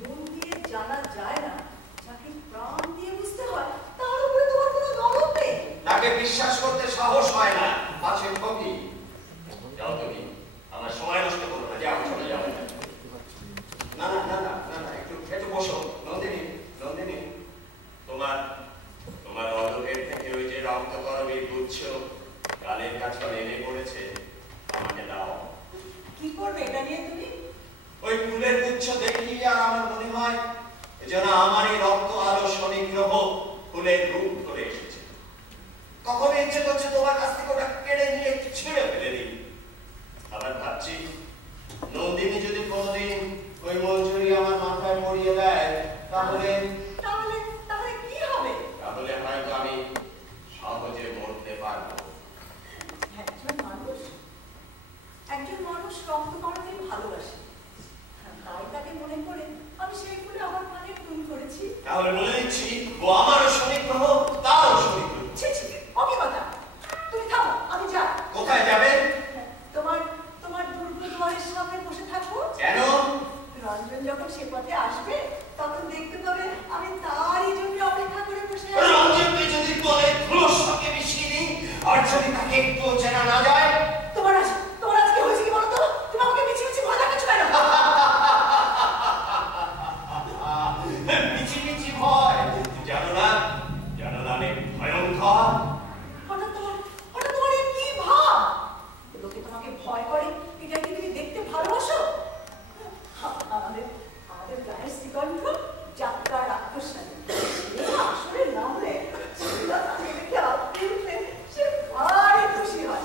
মন দিয়ে জানা যায় না, যাকে প্রাণ দিয়ে বুঝতে হয়, তার উপরে তোমার কোনো দরদ নেই। তাকে বিশ্বাস করতে সাহস হয় না, পাশে ঠকি। যাও তুমি, আমার সময় নষ্ট করো না, যাও চলে যাও। না না না না না না, একটু বসো। নন্দিনী, তোমার অলোকের থেকে ওই যে রক্তকরবীর গুচ্ছ গালের কাছে এনে পড়েছে, আমাকে দাও। কি করবে এটা নিয়ে তুমি? ওই ফুলের গুচ্ছ দেখি আর আমার মনে হয় যেন আমারই রক্ত আলো শনিগ্রহ ফুলের রূপ ধরে এসেছে। কখন ইচ্ছে করছে তোমার কাছ থেকে ওটা কেড়ে নিয়ে ছিঁড়ে ফেলে দিই। আবার ভাবছি নন্দিনী যদি কোনোদিন ওই মঞ্জুরি আমার মাথায় পড়িয়ে দেয় তাহলে কি হবে? তাহলে হয়তো আমি সহজে মরতে পারবো। একজন মানুষ রক্ত করাতে ভালোবাসে, তাই তাকে মনে করে আমি সেই ফুলে আমার কানে ফুল করেছি। তাহলে বলে দিচ্ছি ও আমারও শনিগ্রহ, তারও শনিগ্রহ। ছি ছি, অভিজ্ঞতা। তুমি থামো, আমি যাই। কোথায় যাবে? তোমার দুর্গ দুয়ারের সামনে বসে থাকবো। কেন? রঞ্জন যখন সে পথে আসবে তখন দেখতে পাবে আমি তারই জন্য অপেক্ষা করে বসে আছি। রঞ্জনকে যদি বলে ধুলোর সঙ্গে মিশিয়ে দিই আর যদি তাকে একটু চেনা না যায়। তোমার আজকে হয়েছে কি বলতো? তুমি আমাকে মিছি মিছি ভয় দেখাচ্ছ কেন? মিছি মিছি ভয় জানো না আমি ভয়ঙ্কর। হঠাৎ তোমার এই কি ভাব? লোকে তোমাকে ভয় করে, এটা কি তুমি দেখতে ভালোবাসো? আমাদের গায়ের শ্রীকণ্ঠ যাত্রা রাক্ষসানী আসলে না হলে সে ভারী খুশি হয়।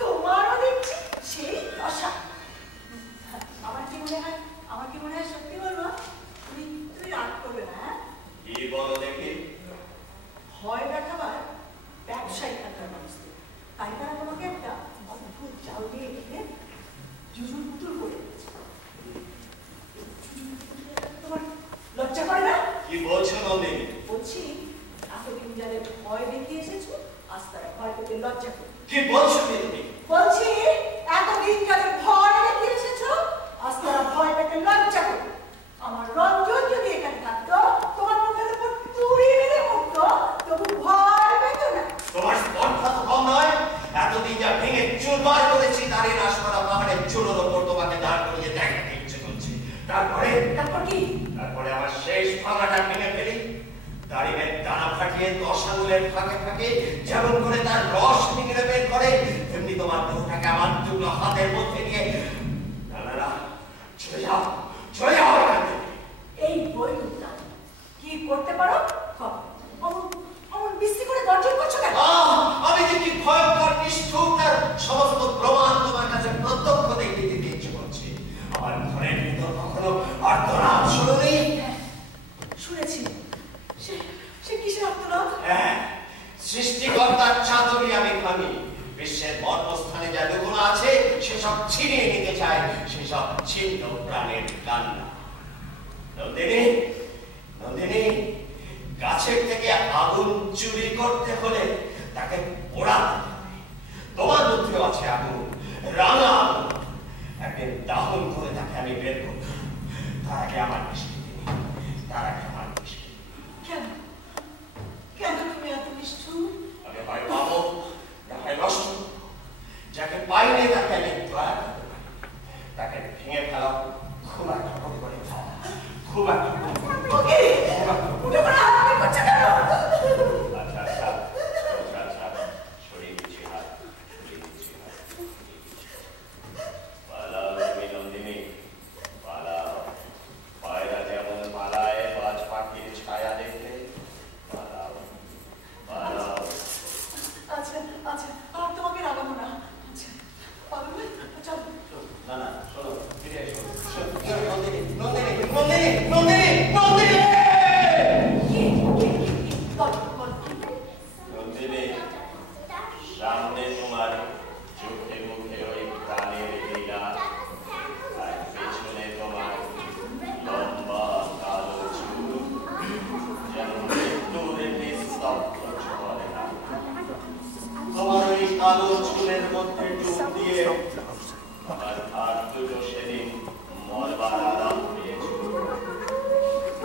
তোমারও দেখছি সেই দশা। আমার কি মনে হয় সত্যি বলবো, তুমি রাগ করবে না? কি বলো দেখি? ভয় দেখাবার ব্যবসায়ী থাকার মানুষ, তাই তারা তোমাকে একটা অদ্ভুত চাল দিয়ে কিনে জুজুর পুতুল করে দিয়েছে। তোমার লজ্জা করে না? কি বলছো নন্দিনী? বলছি এতদিন যাদের ভয় দেখিয়ে এসেছো আজ তারা ভয় পেতে লজ্জা করে। কি বলছো তুমি? বলছি এতদিন যাদের ভয় দেখিয়ে এসেছো আজ তারা ভয় পেতে লজ্জা করে। আমার রঞ্জন যদি এখানে থাকতো, তোমার মুখের উপর তুড়ি মেরে উঠতো, তবু ভয় পেত না। তোমার স্পর্ধা তো কম নয়। এতদিন যা ভেঙে চুরমার করেছি তারই নাশ করা পাহাড়ের চূড়োর ওপর তোমাকে দাঁড় করিয়ে দেখাতে ইচ্ছে করছে। তারপরে তারপর কি? তারপরে আমার শেষ থামাটা ভেঙে ফেলি, দাড়িমের দানা ফাটিয়ে 10 আঙুলের ফাঁকে ফাঁকে যেমন করে তার রস নিংড়ে বের করে, তেমনি তোমার দেহটাকে আমার দুটো হাতের মধ্যে নিয়ে না চলে যাও, চলে যাও এখান থেকে। এই বই কি করতে পারো? অমন বিশ্রী করে গর্জন করছো কেন? আমি যে কি ভয়ঙ্কর নিষ্ঠুর তার সমস্ত প্রমাণ তোমার কাছে প্রত্যক্ষ দেখিয়ে দিতে ইচ্ছে করছে। আমার ঘরের ভিতর কখনো আর্তনাদ শুনুনি? শুনেছি। সে কিসের আর্তনাদ? হ্যাঁ, সৃষ্টিকর্তার চাদরই আমি ভাঙি। বিশ্বের মর্মস্থানে যা লুকোনো আছে সেসব ছিনিয়ে নিতে চায়, সেসব ছিন্ন প্রাণের কান্না। নন্দিনী, নন্দিনী, গাছের থেকে আগুন চুরি করতে হলে তাকে পোড়াতে হবে। তোমার মধ্যেও আছে আগুন, রাঙা আগুন। একদিন দাহন করে তাকে আমি বের করব। তার আগে আমার নিষ্কৃতি, তার আগে আমার নিষ্কৃতি। কেন কেন তুমি এত নিষ্ঠুর? আমি হয় পাবো না হয় নষ্ট। যাকে পাইনি তাকে আমি দয়া করতে পারি, তাকে ভেঙে ফেলা খুব একটা করে খাওয়া, খুব একটা উঠে পড়ে হাত করছে কেন? আচ্ছা আচ্ছা আচ্ছা আচ্ছা, সরিয়ে দিচ্ছি হাত, সরিয়ে দিচ্ছি হাত। পালাও তুমি নন্দিনী, পালাও। পায়রা যেমন পালায় বাজ পাখির ছায়া দেখে, পালাও পালাও। আচ্ছা আচ্ছা, আর তোমাকে রাগাবো না। আচ্ছা পাগল, চল। না না, শোনো, ফিরে এসো। নন্দিনী, নন্দিনী, নন্দিনী, নন্দিনী, নন্দিনী। নন্দিনী, সামনে তোমার চোখে মুখে ওই প্রাণের লীলা, আর পেছনে তোমার লম্বা কালো চুল, যেন মৃত্যুর নিস্তব্ধ ঝড়েরা। তোমার ওই কালো চুলের মধ্যে ডুব দিয়ে আমার হাত দুটো সেদিন মরবার আরাম পেয়েছিল।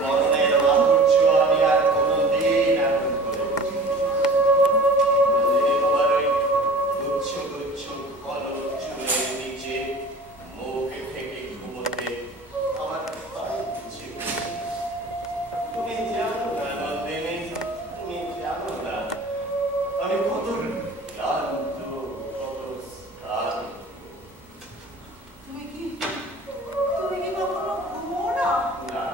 মরণের মাধুর্য আমি আর কোনোদিন এখন করে বুঝিনি। তোমার ওই গুচ্ছ গুচ্ছ কালো চুলের নিচে মুখ থেকে ঘুমোতে আমার ভয় ইচ্ছে করছে। তুমি জানো না নন্দিনী, তুমি জানো না আমি কত ক্লান্ত, কত ক্লান্ত। তুমি কি কখনো ঘুমো না? না,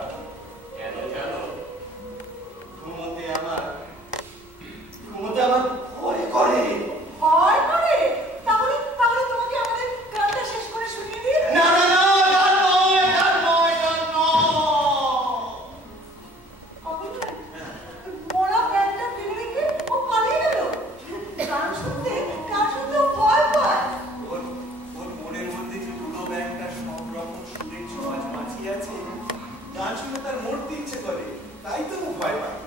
কেন জানো? ঘুমোতে আমার ভয় করে। ভয় করে? তাহলে তোমাকে আমাদের গানটা শেষ করে শুনিয়ে দিই। না না না, গান নয়, গান নয়, গান নয়। মোরা ব্যাগটা ফেলে রেখে ও পালিয়ে গেল। গান শুনতে ও ভয় পায়। ওর মনের মধ্যে যে দুটো ব্যাংকটা সব রকম সুরের ছোঁয়াচ মাছিয়ে আছে, গান শুনে তার মরতে ইচ্ছে করে, তাই তো ও ভয় পায়।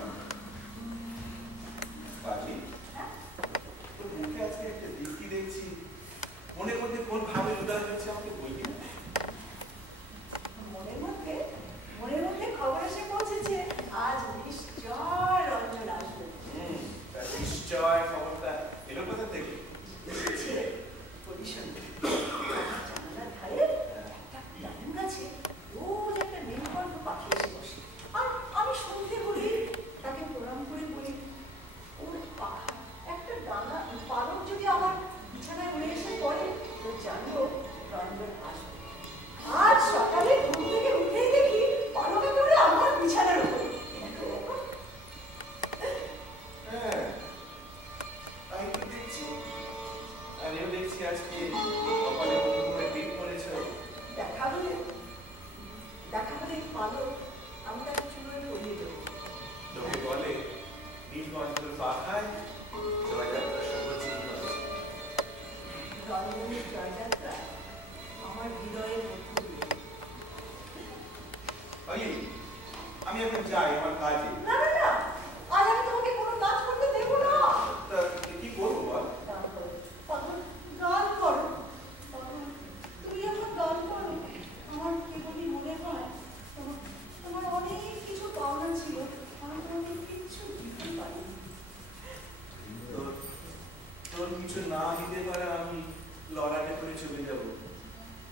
বাজি, তোর মুখে আজকে একটা দৃষ্টি দেখছি, মনের মধ্যে কোন ভাবের উদয় হচ্ছে আমাকে বলবি না? মনের মধ্যে খবর এসে পৌঁছেছে আজ নিশ্চয় রঞ্জন আসবে। তা নিশ্চয় খবরটা এলো কোথা থেকে? পজিশন জানালার ধারে একটা ডালিম গাছে রোজ একটা নীলকণ্ঠ পাখি এসে বসে। আর আমি শুনতে বলি তাকে প্রণাম করে বলি, ওর পাখা একটা ডানা পালক যদি আমার বিছানায় উড়ে এসে পড়ে তো জানিও রঞ্জন আসবে। আজ সকালে ঘুম থেকে উঠেই দেখি পালকে করে আমার বিছানার উপরে। হ্যাঁ, তাই তো দেখছি। আমিও দেখছি আজকে কপালে বন্ধুদের দিন পড়েছে। দেখা হলে পালক আমি তার চুলোয় পরিয়ে দেবো। লোকে বলে নীলকণ্ঠের পাখায় জয়যাত্রা শুভ চিহ্ন আছে। রঞ্জনের জয়যাত্রা আমার হৃদয়ের মধ্য দিয়ে। আমি এখন যাই আমার কাজে। না না না, আজ আমি তোমাকে কোনো কাজ করতে দেবো না। তা কি করবো বল? গান করো। তুমি যখন গান করো আমার কেবলই মনে হয় তোমার অনেক কিছু পাওনা ছিল, আমি তোমাকে কিচ্ছু দিতে পারিনি। তোর কিছু না দিতে পারে আমি লড়াইতে করে চলে যাব,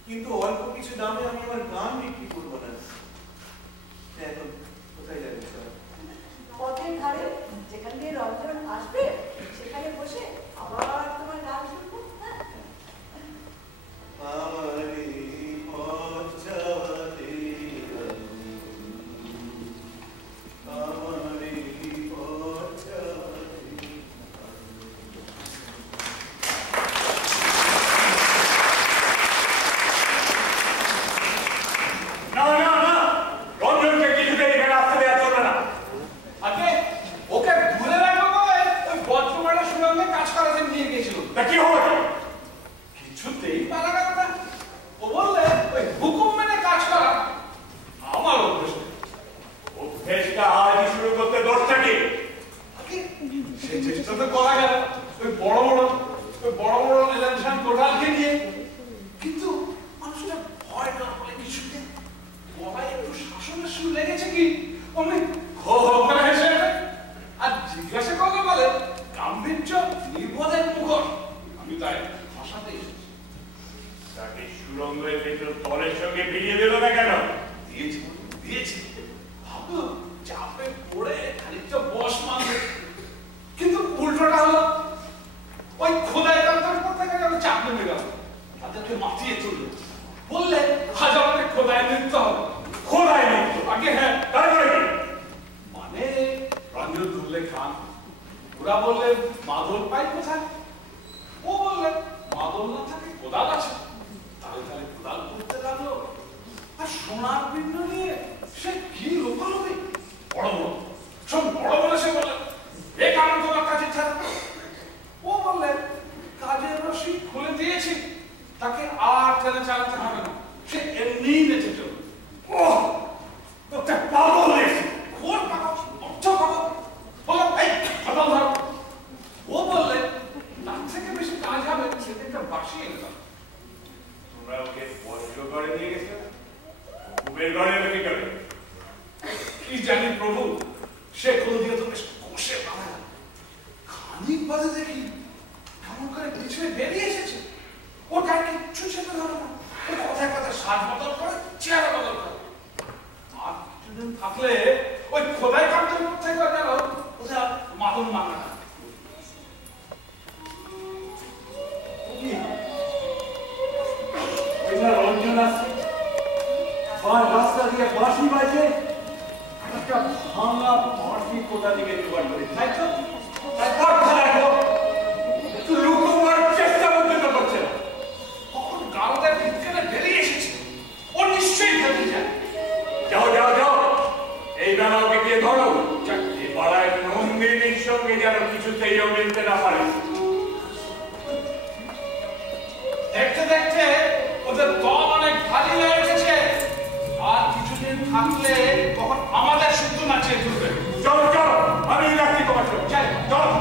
কিন্তু অল্প কিছু দামে আমি আমার গান বিক্রি করবো না। এখন কোথায় যাবে? অভ্যেসটা আজই শুরু করতে দোষটা কি? সেই চেষ্টা তো করা গেল ওই বড় বড় রিলেশন কোটালকে নিয়ে, কিন্তু মানুষটা ভয় না বলে কিছুতে গলায় একটু শাসনের সুর লেগেছে কি অমনি হো হো করে হেসে আর জিজ্ঞাসা করলে বলে গাম্ভীর্য নির্বোধের মুখর। আমি তাই ভাষাতে এসেছি। তাকে সুরঙ্গের ভেতর দলের সঙ্গে ফিরিয়ে দিল না কেন? দিয়েছি ভাবলো চাপে পড়ে খানিকটা বস মানবে, কিন্তু উল্টোটা হলো ওই খোদাই কান্তার উপর থেকে যেন চাপ নেমে গেল, তাদেরকে মাতিয়ে চললো, বললে আজ আমাকে খোদাই নিতে হবে। খোদাই নৃত্য? আগে হ্যাঁ, তারপরে কি? মানে রঞ্জন ধরলে খান, ওরা বললে মাদল পাই কোথায়, ও বললে মাদল না থাকে কোদাল আছে, তাহলে কোদাল করতে লাগলো। আর সোনার পিণ্ড নিয়ে সে কি লোকালোকি, বড় সব বড় বলে সে বলে এ কারণ তোমার কাজে থাকবে। ও বললে কাজের রশি খুলে দিয়েছি, তাকে আর টেনে চালাতে হবে না, সে এমনি নেচে চলবে। ও একটা পাগল হয়েছে। ঘোর পাগল, অর্থ পাগল। বললাম এই পাগল ধরো। ও বললে তার থেকে বেশি কাজ হবে সেদিনটা বাসি এনে দাও। তোমরা ওকে বজ্র করে নিয়ে গেছে, কুবের ঘরে কি করে? কি জানি প্রভু, সে কোন দিয়ে তো বেশ কষে বাঁধা, খানিক বাদে দেখি কেমন করে পিছনে বেরিয়ে এসেছে। ও তার কিচ্ছু ছেলে ধরে না, ও কথায় কথায় সাজ বদল করে, চেহারা বদল করে। আর কিছুদিন থাকলে ওই খোদাই কান্তের উপর থেকে গেল ওটা মাদন মানা না। রঞ্জন আসছে, রাস্তা দিয়ে বাঁশি বাজে, একটা ভাঙা বাঁশি কোথা থেকে জোগাড় করে, তাই তো? তারপর দেখো একটু লুকোবার চেষ্টা করতে করছে না, কখন গালদের ভিতরে বেরিয়ে এসেছে, ও নিশ্চয়ই ভেবে যায়। যাও যাও যাও, এই বেলাকে গিয়ে ধরো, এই পাড়ায় নন্দিনীর সঙ্গে যেন কিছুতেই ও মিলতে না পারে। দেখতে দেখতে ওদের দম অনেক ভারী হয়ে উঠেছে, আর কিছুদিন থাকলে তখন আমাদের শুদ্ধ নাচিয়ে তুলবে। চলো চলো, আমি রাখছি তোমার সঙ্গে, চলো।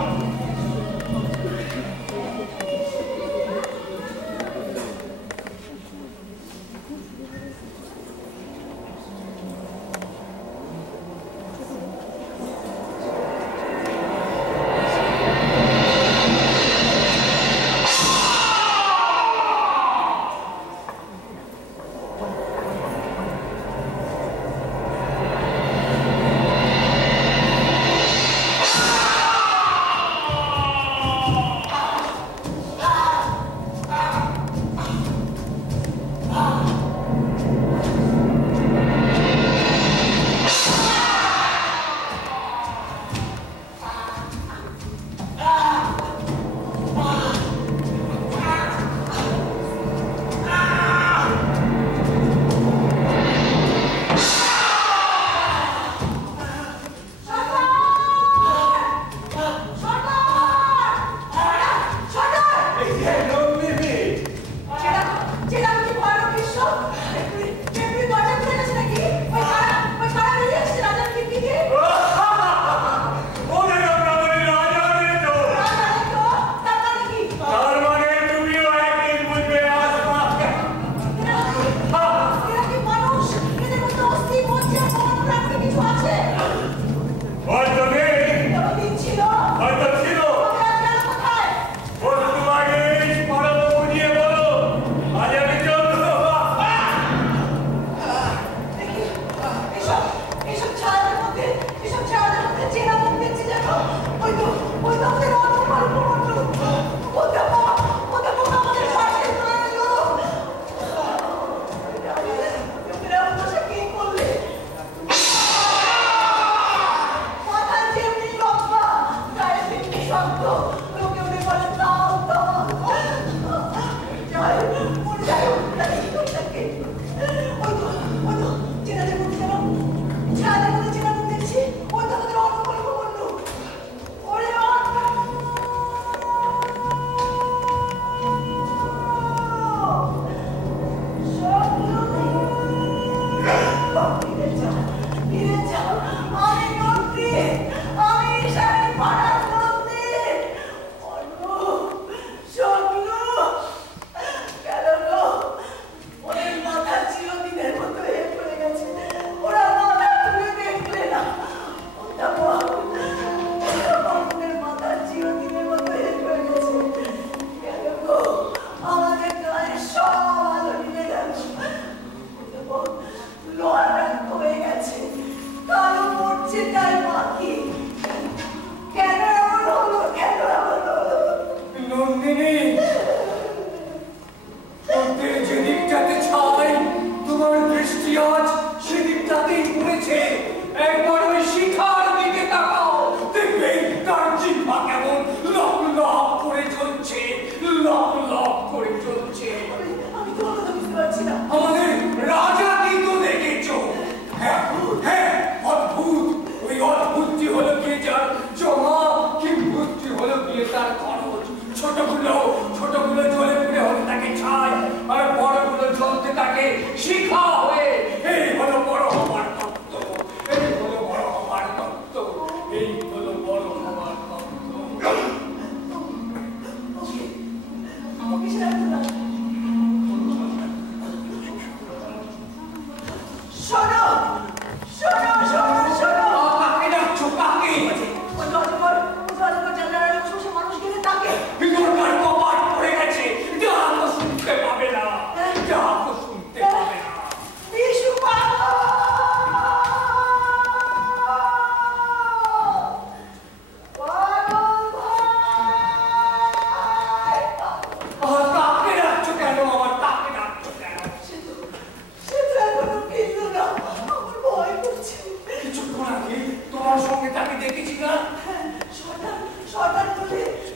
কি তোমার সঙ্গে তাকে দেখেছি না?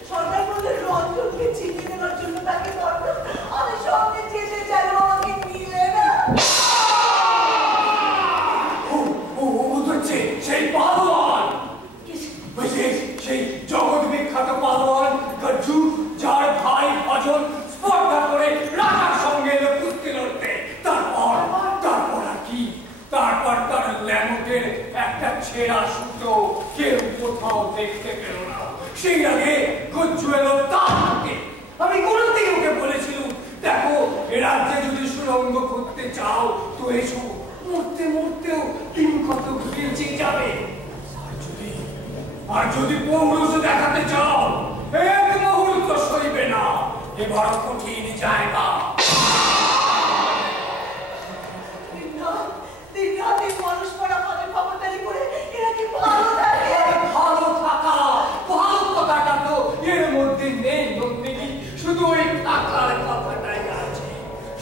সরকার বলে রঞ্জনকে চিনিয়ে দেওয়ার জন্য তাকে বলল আমি সঙ্গে যেতে চাই, আমাকে নিলে না। সেই পালোয়ান, সেই জগৎ বিখ্যাত পালোয়ান গজ্জু, যার ভাই ভজন স্পর্ধা করে রাজার সঙ্গে এলো কুস্তি লড়তে। তারপর আর কি? তারপর তার ল্যামুটের একটা ছেঁড়া সুতো কেউ কোথাও দেখতে পেল না। সেই আগে গজ্জু এলো তার হাতে। আমি কোনো থেকে ওকে বলেছিলাম, দেখো এ রাজ্যে যদি সুরঙ্গ খুঁজতে চাও তো এসো, মরতে মরতেও দিন কত বেঁচে যাবে। আর যদি পৌরুষ দেখাতে চাও, এক মুহূর্ত সইবে না, এবার কঠিন জায়গা। মানুষ পড়া মানে খবরদারি করে এরা কি ভালো থাকে? ভালো থাকা, ভালো কথাটা তো এর মধ্যে নেই নন্দিনী, শুধু ওই থাকার কথাটাই আছে,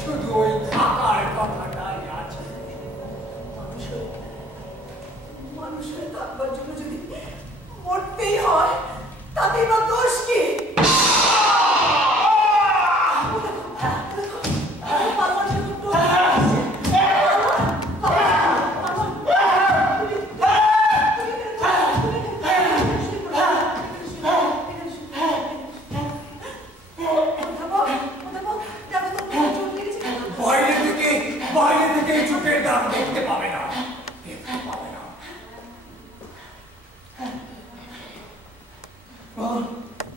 শুধু ওই থাকার কথাটাই আছে। মানুষের থাকবার জন্য যদি মরতেই হয়, তাতে বা দোষ কি? বাইরে থেকে চোখের দাগ দেখতে পাবে না, দেখতে পাবে না।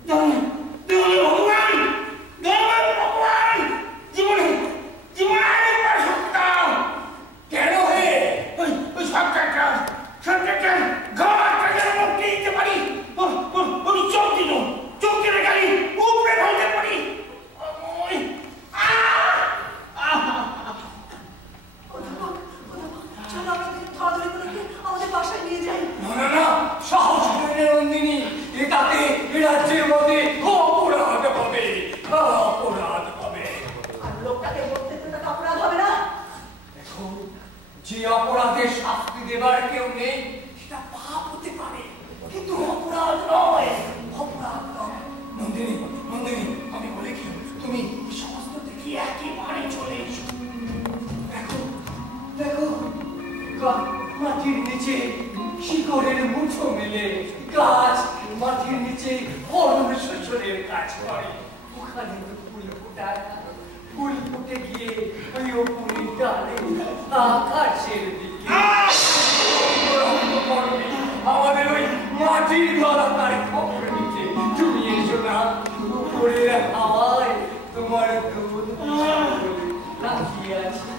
কেন হে? আমাদের বাসায় নিয়ে যাই। না, সাহস করে নন্দিনী, এটাতে রাজ্যের মধ্যে অপরাধ হবে, অপরাধ হবে। আর লোকটাকে বলতে তো তাকে অপরাধ হবে না। দেখো, যে অপরাধের শাস্তি দেবার কেউ নেই, সেটা পাপ হতে পারে, কিন্তু অপরাধ নয়, অপরাধ নয়। নন্দিনী, আমি বলে কি, তুমি সমস্ত দেখি একেবারে চলে এসো। দেখো, মাটির নিচে শিকড়ের মুঠো মেলে, গাছ মাটির নিচে হরণ শোষণের কাজ করে। ওখানে ফুল ফোটায়, ফুল ফুটে গিয়ে ওই ওপরের ডালে আকাশের দিকে আমাদের ওই মাটির গলাকার খবর নিতে তুমি এসো না। উপরের হাওয়ায় তোমার দুধ তাকিয়ে আছে।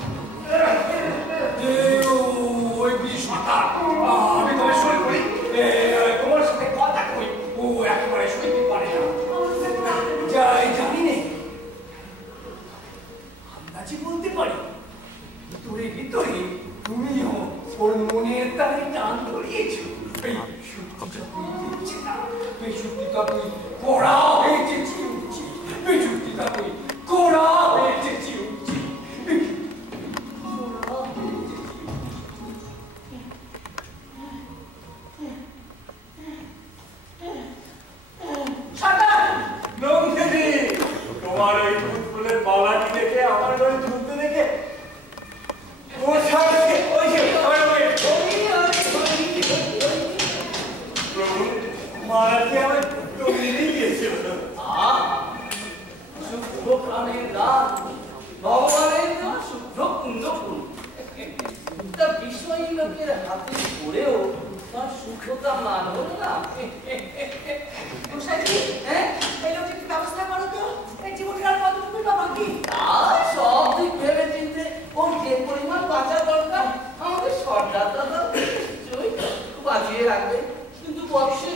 ওই বিষয়টা আমি তোমার সই করি, তোমার সাথে কথা কই, ও একেবারে সইতে পারে না। যাই জানি নে, আন্দাজে বলতে পারি, ভিতরে তুমিও ওর মনের তারে টান ধরিয়েছো। এই সত্যিটা তুই দেখছে না, এই সত্যিটা তুই কড়া হয়ে চেঁচিয়ে উঠছি, এই সত্যিটা তুই কড়া হয়ে চেঁচিয়ে উঠছি। তোমার ওই ফুলের বালাটি দেখে আমার ঘরে ঝুলতে দেখে মারাতে আমার তৈরি গিয়েছিল। শুভ্র প্রাণের রাত, ভগবানের দেওয়া শুভ্র কুঞ্জফুল, একটা বিষয় লোকের হাতে পড়েও তার শুভ্রতা মান হলো না। এই লোকটির ব্যবস্থা করো তো, এই জীবনকাল কতটুকু বা বাকি। আর সব দিক ভেবে চিনতে ওর যে পরিমাণ বাঁচা দরকার আমাদের সর্দার দাদা বাঁচিয়ে রাখবে। কিন্তু বর্ষে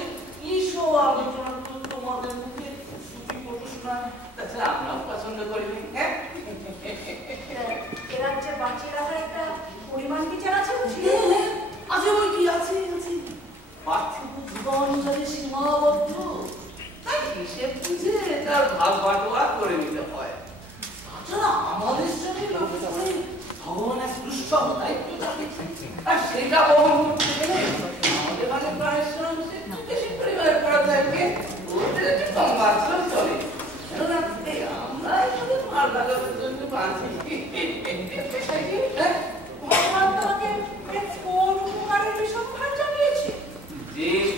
এইসব আলোচনা তো তোমাদের মুখে সুতি কটু শোনায়, তাছাড়া আমরাও পছন্দ করিনি। হ্যাঁ, রাজ্যে বাঁচিয়ে রাখার একটা পরিমাণ কি জানা আছে? আছে ওই কি আছে, পার্থিব জীবন যাতে সীমাবদ্ধ, তাই হিসেব বুঝে তার ভাগ বাটোয়ার করে নিতে হয়। তাছাড়া আমাদের সাথে লক্ষ্য করে ভগবানের সুস্থ দায়িত্ব থাকে, আর সেটা বহন করতে গেলে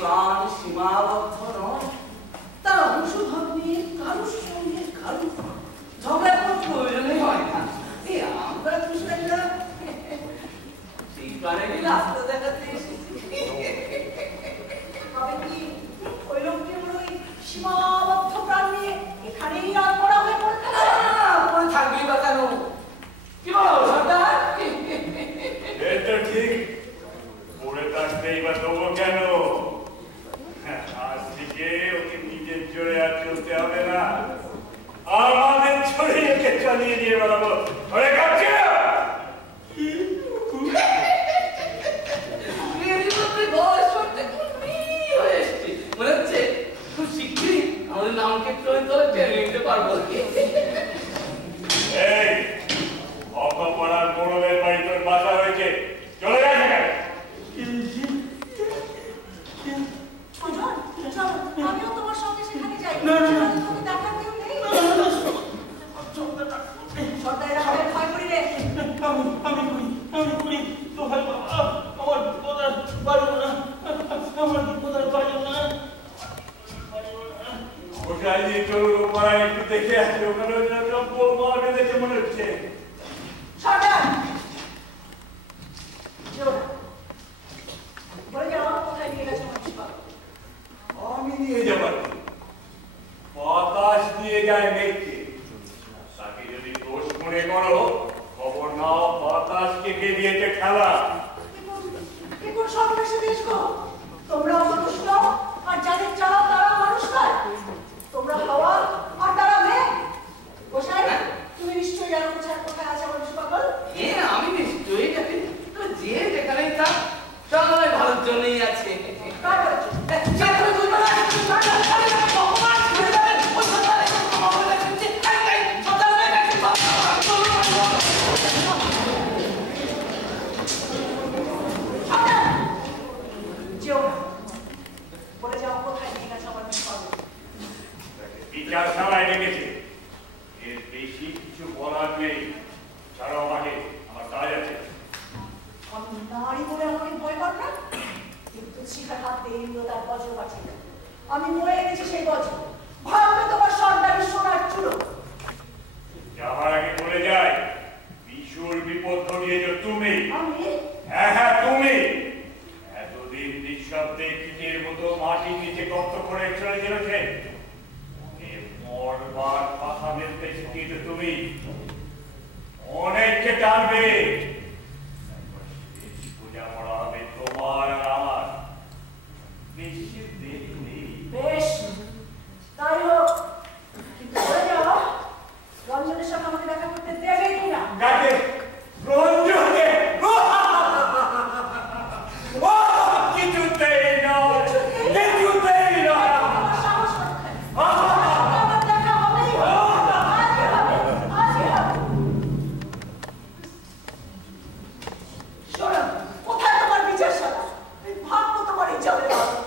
প্রাণ সীমাবদ্ধ নয়, তার অংশভাগ নিয়ে কারোর সঙ্গে কারো ঝগড়া কোনো প্রয়োজনই হয় না। এই আমরা দুষ্টাটা সেই কারণে রাস্তা দেখাতে এসেছি। তবে কি ওই লোকটি হলো ওই সীমাবদ্ধ প্রাণ নিয়ে এখানেই রাত পড়া হয়ে পড়ে পড়ে থাকবি বা কেন? কি বলো সর্দার? তো ঠিক, পড়ে থাকতেই বা দেবো কেন? আজ থেকে ওকে নিজের জোরে আর চলতে হবে না, আমাদের জোরে ওকে চালিয়ে দিয়ে বেড়াবো। ধরে কাটছে মনে হচ্ছে খুব শীঘ্রই আমাদের নামকে তোলে টেনে নিতে পারবো। এই অকপড়ার মোড়লের বাড়ি তোর বাসা হয়েছে, চলে যায় সেখানে। আমিও তোমার সঙ্গে সেখানে যাই। তোকে দেখার কেউ নেই? সর্দারের আমাদের ভয় করি রে। আমি করি তো ভাই বাবা, আমার বিপদার বাড়ি না, আমার বিপদার বাড়ি না। ওটাই দিয়ে চলুন ওপাড়ায় একটু দেখে আসি, ওখানে সব গোলমাল বেঁধেছে মনে হচ্ছে। সর্দার বলে যাও কোথায় নিয়ে গেছে মানুষ পাবে? আমি নিয়ে যাবার বাতাস দিয়ে যায় মেঘকে, তাকে যদি দোষ মনে করো খবর নাও বাতাসকে কে দিয়েছে খেলা। কি কোন সর্বনাশে দেশ গো? তোমরা মানুষ নও, আর যাদের চালাও তারা মানুষ নয়। তোমরা হাওয়া আর তারা মেঘ। গোসাই তুমি নিশ্চয়ই জানো কোথায় আছে মানুষ পাগল? হ্যাঁ, আমি নিশ্চয়ই জানি। যে যেখানেই থাক সবাই ভালোর জন্যই আছে। কার বলছো? বলে যাও কোথায় নিয়ে গেছে আমার পাগল? বিচারশালায় ডেকেছে, এর বেশি কিছু বলার নেই। ছাড়ো আমাকে, আমার কাজ আছে। আমি নারী বলে আমাকে ভয় কর না, কিন্তু শিখার হাত দিয়ে তার বজ্র পাঠিয়ে দেয়। আমি মরে গেছি সেই বজ্র, ভাববে তোমার সর্দারি সোনার চুলো। যাবার আগে বলে যায়, বিশুর বিপদ ঘটিয়েছ তুমি। আমি হ্যাঁ তুমি। এতদিন নিঃশব্দে কীটের মতো মাটির নিচে গর্ত করে চলে চলেছে, মরবার কথা মেলতে শিখিয়েছ তুমি। অনেককে টানবে, পূজা করা হবে তোমার আর আমার। বেশি দেরি নেই। বেশ, তাই হোক, কিন্তু বলে যাও রঞ্জনের সঙ্গে আমাকে দেখা করতে দেবে কিনা? কাকে? রঞ্জনকে? কিছুতেই নয়, কিছুতেই নয়। আমার সাহস কোথায়? আমার দেখা হবেই হবে। আজই হবে, আজই হবে। শোনো, কোথায় তোমার বিচার সভা? এই ভাববো তোমার ইজ্জতের কথা।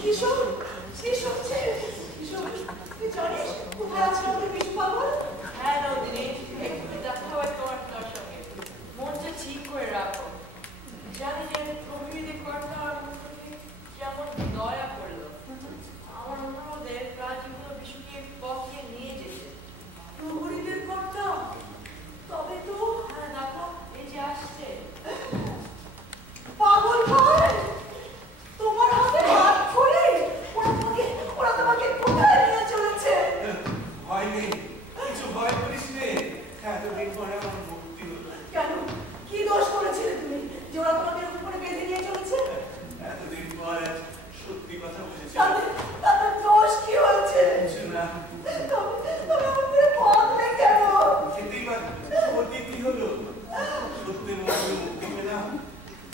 কিশোর, কিশোর ছেলে, কিশোর, তুই জানিস কোথায় আছে আমাদের বিশু পাগল? হ্যাঁ নন্দিনী, একটু দেখা হয় তোমার তার সঙ্গে। মনটা ঠিক করে রাখো। জানি যে প্রভৃতি কর্তা আর মুখে কেমন দয়া করলো। আমার অনুরোধে প্রাচীনগুলো বিশুকে পথে নিয়ে যেতে। প্রহরীদের কর্তা, তবে তো হ্যাঁ দেখো, এই যে আসছে। পাগল ভাই, তোমার হাতে হাত খুলে ওরা তোমাকে কোথায় নিয়ে চলেছে? ভয় নেই, কিছু ভয় করিস নে। এতদিন পরে আমার মুক্তি হলো। কেন, কি দোষ করেছিলে তুমি যে ওরা তোমাকে এরকম করে বেঁধে নিয়ে চলেছে? এতদিন পর আজ সত্যি কথা বুঝেছি। তাদের দোষ কি হয়েছে? কিছু না, তবে আমাদের বদলে কেন? যেতেই পার ক্ষতি কি হলো? সত্যের মধ্যে মুক্তি পেলাম,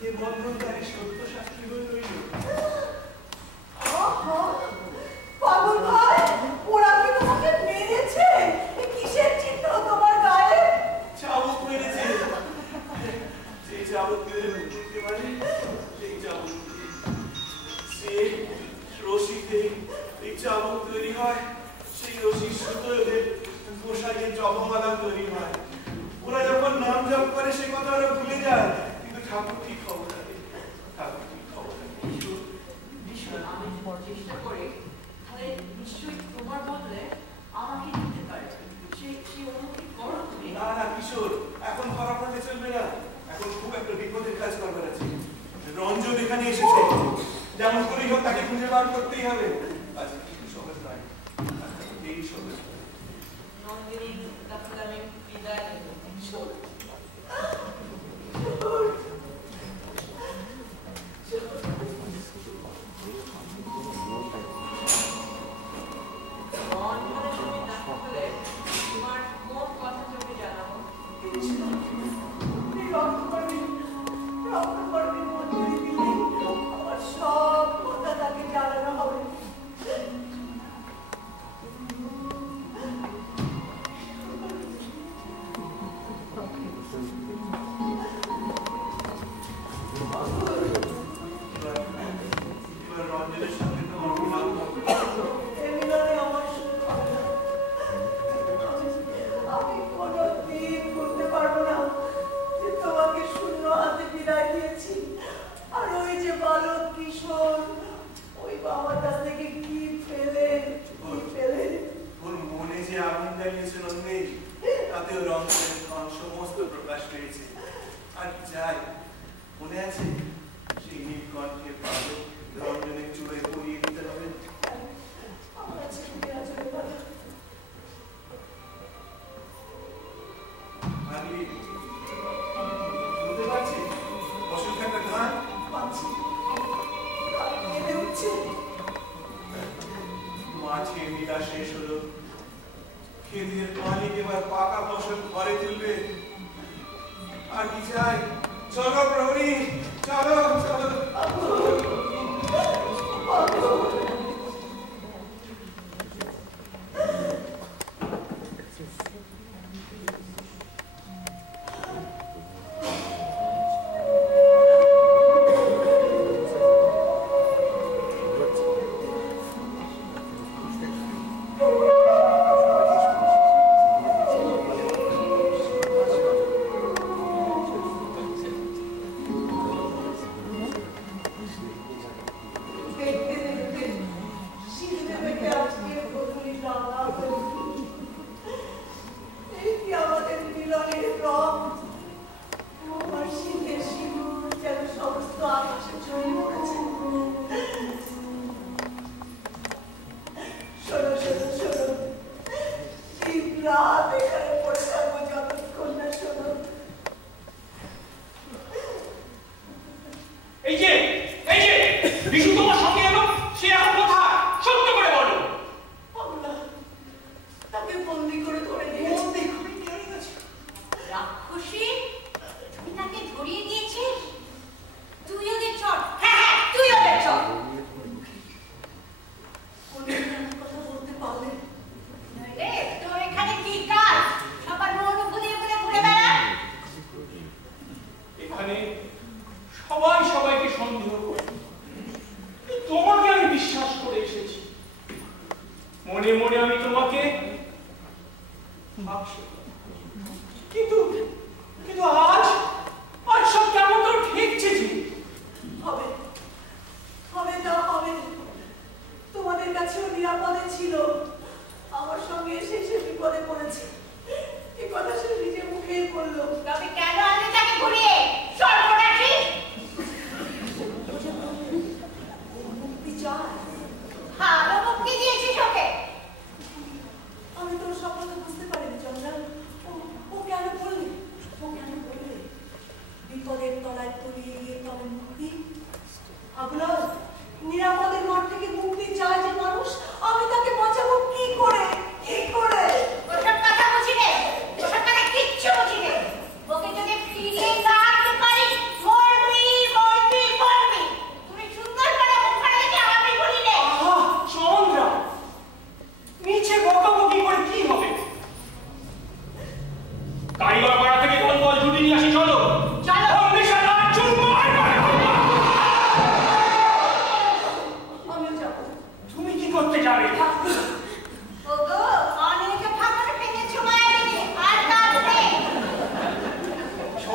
এ বন্ধনকারী সত্য সাক্ষী হয়ে রইল। পাগল ভাই, ওরা কি তোমাকে মেরেছে? কিসের চিহ্ন তোমার গায়ে? চাবুক মেরেছে। সেই চাবুক দিলে মুক্তি মানে সেই চাবুক দিয়ে সে রশিতে এই চাবুক তৈরি হয়, সেই রশির সুতো গোসাইয়ের জপমালা তৈরি হয়। ওরা যখন নাম জপ করে সে কথা তো ওরা ভুলে যায়, কিন্তু ঠাকুর ঠিক খবর রাখে, ঠাকুর ঠিক খবর রাখে। আমি চেষ্টা করি, তাহলে নিশ্চয়ই তোমার বদলে আমাকে দিতে পারে। সেই অনুমতি করো তুমি। না না কিশোর, এখন ধরা পড়লে চলবে না, এখন খুব একটা বিপদের কাজ করবার আছে। রঞ্জন এখানে এসেছে, যেমন করেই হোক তাকে খুঁজে বার করতেই হবে। আচ্ছা কিন্তু সহজ নয়, এই সহজ নয়। নন্দিনী, তাহলে আমি বিদায় নেব।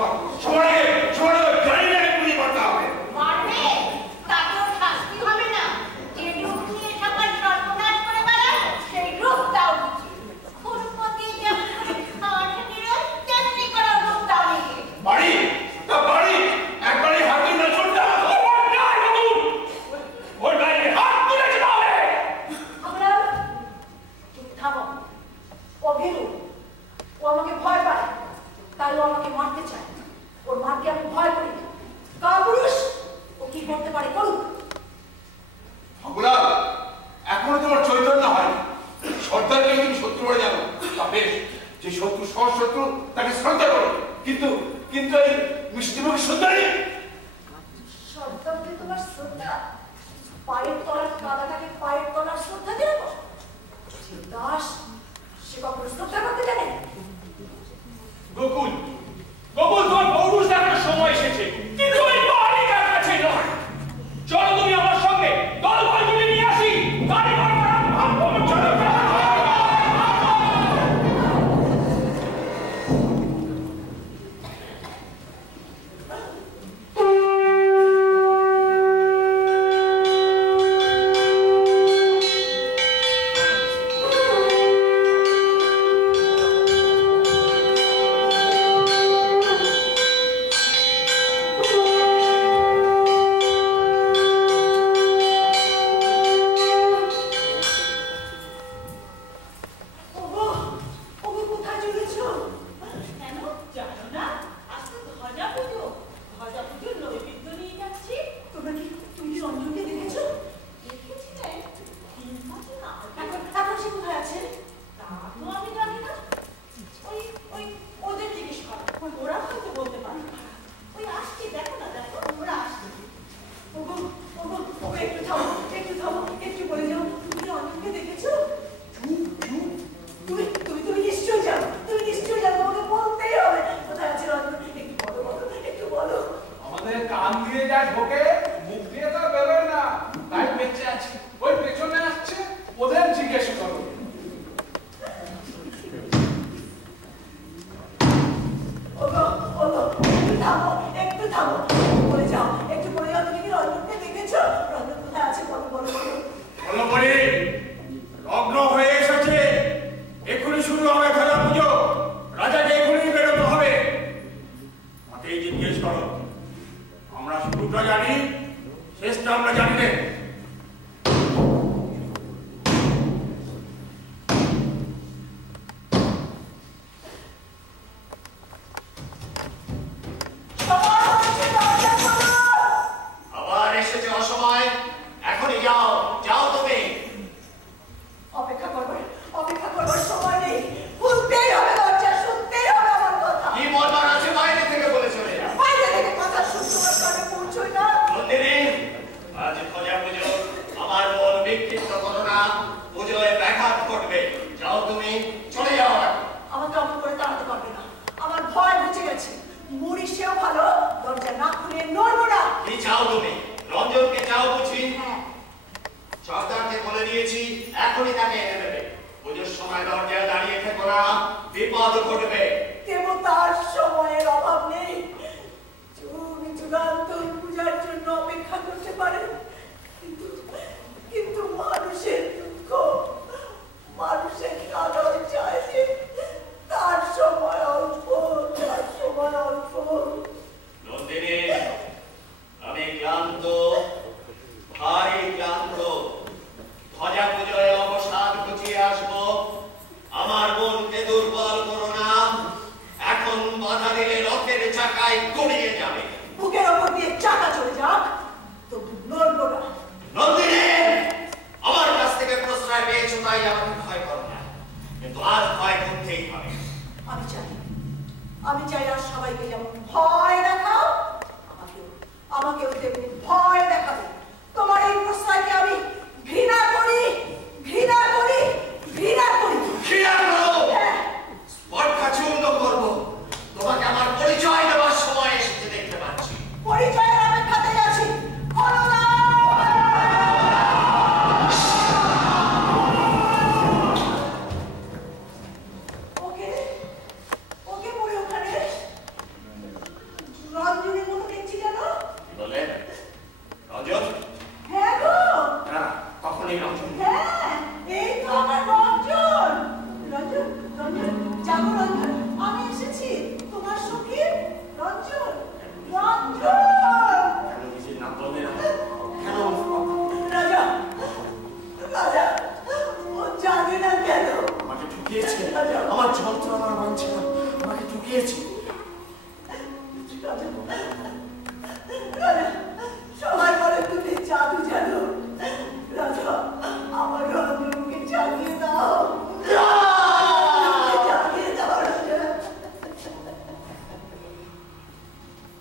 সবার আগে গাড়ি পুড়িয়ে মারতে হবে। মারবে তাকেও শাস্তি হবে না। যে রূপ নিয়ে সবাই সর্বনাশ করে বেড়ায় সেই রূপটাও বুঝি। ফুলপতি যেমন তেমনি করে রূপটাও নিয়ে বাড়ি একবারে হাতে না চলতে ওর গায়ে হাত তুলেছে তাহলে আমরা চুপ থামো। ও ভীরু, ও আমাকে ভয় পায়, তাই ও আমাকে মারতে চায়। ওর মারকে আমি ভয় করি। কাপুরুষ, ও কি করতে পারে করুক। ফাগুলা, এখনো তোমার চৈতন্য হয়নি। সর্দারকে তুমি শত্রু বলে জানো, তা বেশ। যে শত্রু সহশত্রু তাকে শ্রদ্ধা করো, কিন্তু এই মিষ্টিমুখী সুন্দরী সর্দারকে তোমার শ্রদ্ধা? পায়ের তলার কাদাটাকে পায়ের তলার শ্রদ্ধা দিয়ে রাখো? যে দাস, সে কখনো শ্রদ্ধা করতে জানে? গোকুল তোমার পৌরুষ দেখার সময় এসেছে, কিন্তু ওই বালিকার কাছে নয়। চলো তুমি আমার সঙ্গে দল বল তুলে নিয়ে আসি। গাড়ি ঘর চলো।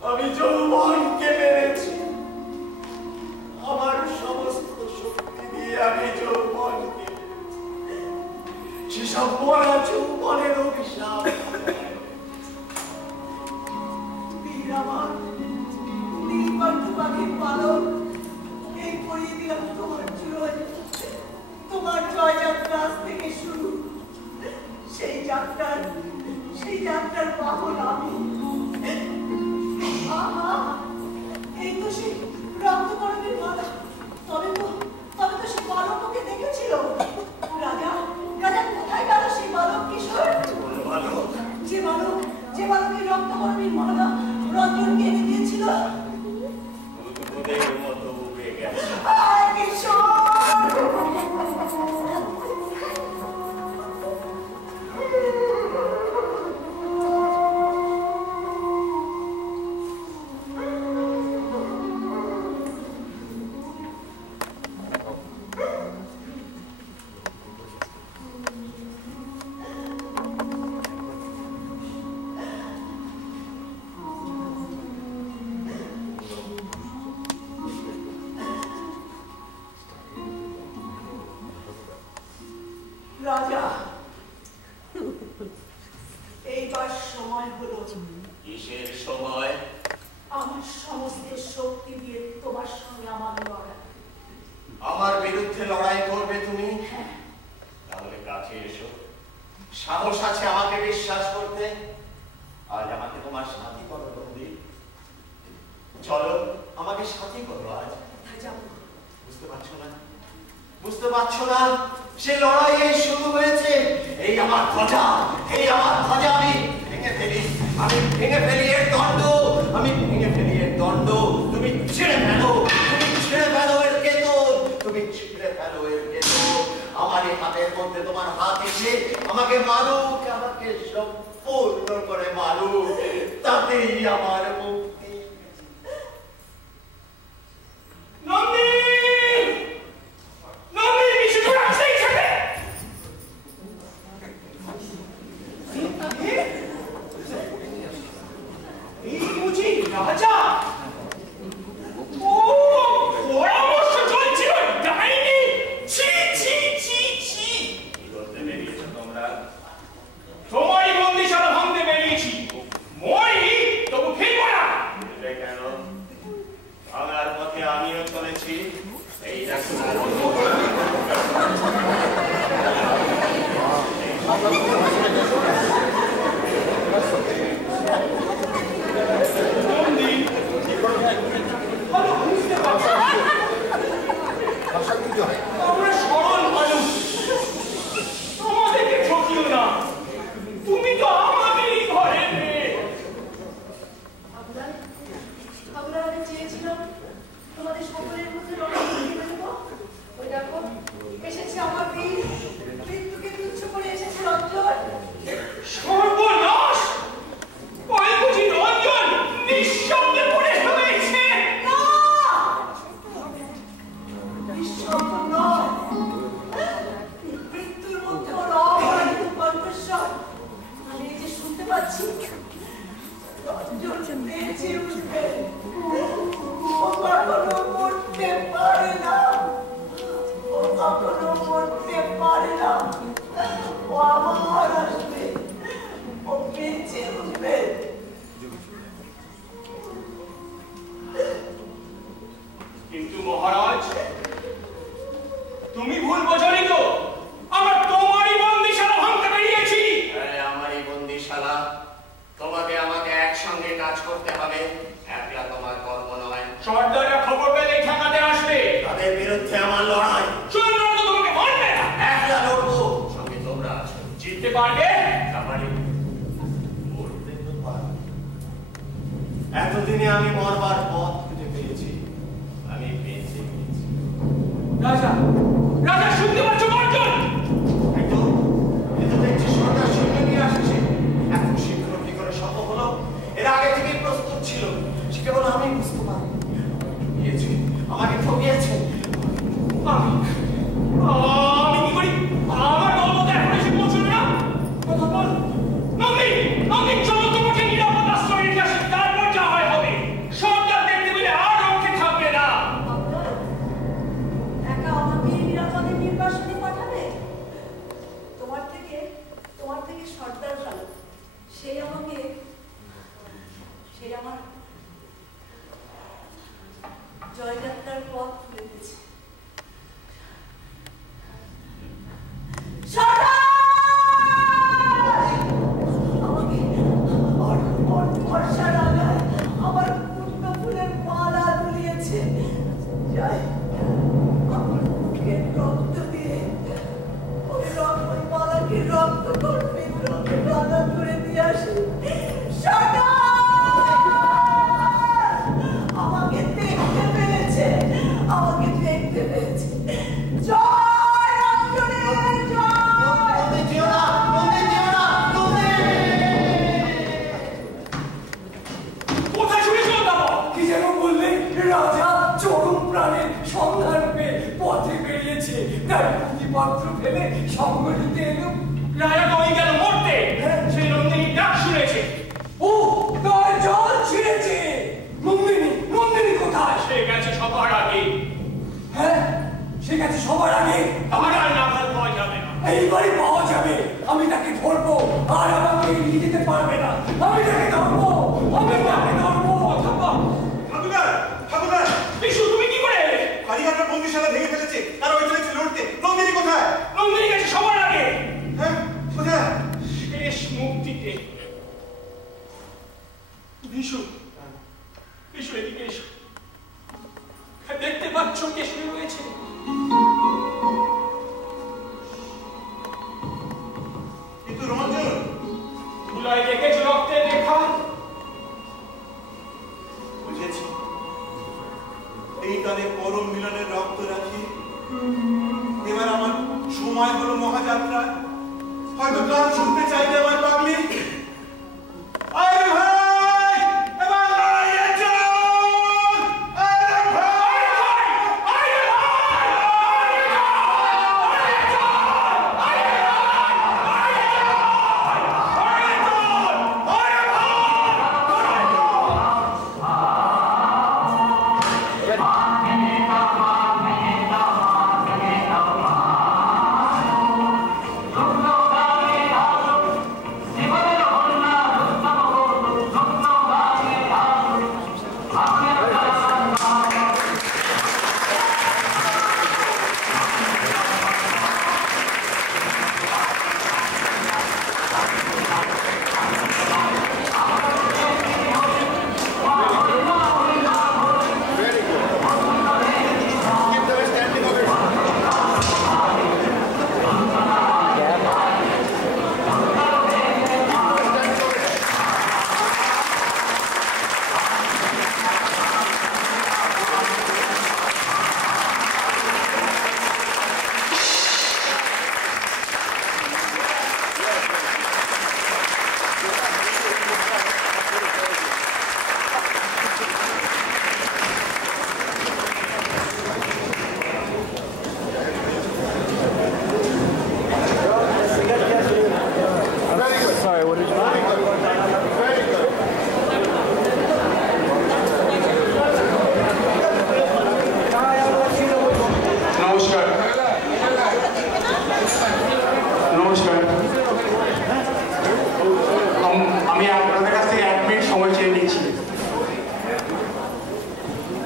আমি যৌবনকে মেরেছি। আমার সমস্ত শক্তি দিয়ে আমি যৌবনকে, সেসব মরা যৌবনের অভিশাপ। বীর আমার, নীলকণ্ঠ পাখির পালক, এই পরিয়ে দিলাম তোমার জয়। তোমার জয়যাত্রা আজ থেকে শুরু। সেই যাত্রার বাহন আমি। আহা, এই তো সেই রক্তকরণের মালা। তবে তো সে বালককে দেখেছিল। রাজা কোথায় গেল সেই বালক কিশোর? যে বালকের রক্তকরণের মালা রঞ্জনকে এনে দিয়েছিল। রাজা, এইবার সময় হলো। কিসের সময়? আমার সমস্ত শক্তি দিয়ে তোমার সঙ্গে আমার লড়াই। আমার বিরুদ্ধে লড়াই করবে তুমি? তাহলে কাছে এসো। সাহস আছে আমাকে বিশ্বাস করতে? আজ আমাকে তোমার সাথী করো বন্ধু। চলো আমাকে সাথী করো আজ। বুঝতে পারছো না? সে লড়াই এই শুরু হয়েছে। এই আমার ধ্বজা আমি ভেঙে ফেলি এর দণ্ড। তুমি ছিঁড়ে ফেলো এর কেতন। আমার এই হাতের মধ্যে তোমার হাত এসে আমাকে মারুক, আমাকে সম্পূর্ণ করে মারুক, তাতেই আমার মুক্তি। রাজা, ও পরামর্শ চলছিল ডাইনি। ছি ছি ছি ছি, কি করতে বেরিয়েছো তোমরা? তোমারই বন্দিশালা ভাঙতে বেরিয়েছি। মরি তবু ফিরবো না। কেন? ভাঙার পথে আমিও চলেছি। এই দেখো আমরা সরল মানুষ, তোমাদেরকে ঠকিও না। তুমি তো আমাদেরই ঘরের মেয়ে। আমরা চেয়েছিলাম তোমাদের সকলের মধ্যে লড়াই করে দেব। ওই দেখো এসেছে আমার বীর, মৃত্যুকে তুচ্ছ করে এসেছে রঞ্জন। সর্বনাশ! ওই বুঝি রঞ্জন নিঃশব্দে পড়ে হয়েছে? না, নিঃশব্দ নয়, মৃত্যুর মধ্যে ওর অপরাধ কণ্ঠস্বর আমি এই যে শুনতে পাচ্ছি। রঞ্জন বেঁচে উঠবে, ও কখনো মরতে পারে না, ও কখনো মরতে পারে না। ও আবার আসবে, ও বেঁচে উঠবে। কিন্তু মহারাজ, তুমি ভুল বোঝনি তো? আমরা তোমারই বন্দিশালা ভাঙতে বেরিয়েছি। আমারই বন্দিশালা। তোমাকে আমাকে একসঙ্গে কাজ করতে হবে। একলা তোমার কর্ম নয়। সর্দাররা খবর পেলে ঠেকাতে আসবে। তাদের বিরুদ্ধে আমার লড়াই। সৈন্যরা তো তোমাকে মারবে না। একলা লড়বো, সঙ্গে তোমরা আছো। জিততে পারবে? মরতে তো পারবো। এতদিনে আমি মরবার পথ খুঁজে পেয়েছি। আমি বেঁচে গেছি। রাজা, রাজা শুনতে পাচ্ছ গর্জন? এতো দেখছি সরকার সৈন্য নিয়ে আসছে। এত শীঘ্র কি করে সম্ভব হলো? এর আগে থেকেই প্রস্তুত ছিল। সে কেবল আমি বুঝতে পারি। আমাকে ঠকিয়েছে। আমি কি করি? আমার দলবল এখন এসে পৌঁছবে না? কথা বল। নন্দী, চলো তোমাকে নিরাপদ আশ্রয়ে নিয়ে আসি, তারপর যা হয় হবে। সে আমার জয়যাত্রার পথ খুলে দিয়েছে। বর্ষার আগায় আমার পূর্ণ ফুলের মালা দুলিয়েছে। যাই আমার মুখের রক্ত দিয়ে ওই মালাকে রক্ত করবে দাদা করে দিয়ে আসে। আমাকে দেখতে পেয়েছে, আমাকে দেখতে পেয়েছে। জয় রঞ্জনের জয়। কোথায় শুনেছিল দাদা? কি যেন বললে? রাজা চরম প্রাণের সন্ধান পেয়ে পথে বেরিয়েছে, তার প্রতিপাত্র ফেলে সঙ্গ নিতে এলো। রাজা তো ওই গেল মরতে, সেই নন্দিনীর ডাক শুনেছে। ও তার জল ছিঁড়েছে। নন্দিনী কোথায়? সে গেছে সবার আগে। হ্যাঁ, সে গেছে সবার আগে। আমার আর নাগাল পাওয়া যাবে না। এইবারই পাওয়া যাবে। আমি তাকে ধরবো, আর আমাকে নিয়ে যেতে পারবে না। আমি তাকে ধরবো। ঠাকুরদার, বিশু তুমি কি করে এলে? কারিগররা বন্দিশালা ভেঙে ফেলেছে, তারা ওই চলেছে লড়তে। নন্দিনী কোথায়? নন্দিনী গেছে সবার আগে। হ্যাঁ, কোথায়? শেষ মুক্তিতে। বিশু এদিকে এসো। দেখতে পাচ্ছ কে শুয়ে রয়েছে? কিন্তু রঞ্জন, ধুলায় দেখেছো রক্তের রেখা? বুঝেছি, এই কালে পরম মিলনের রক্ত রাখি। এবার আমার সময় হলো মহাযাত্রা। হয়তো গান শুনতে চাইলে আমার পাগলি। আরে ভাই, এবার লড়াইয়ে চল! আরে ভাই!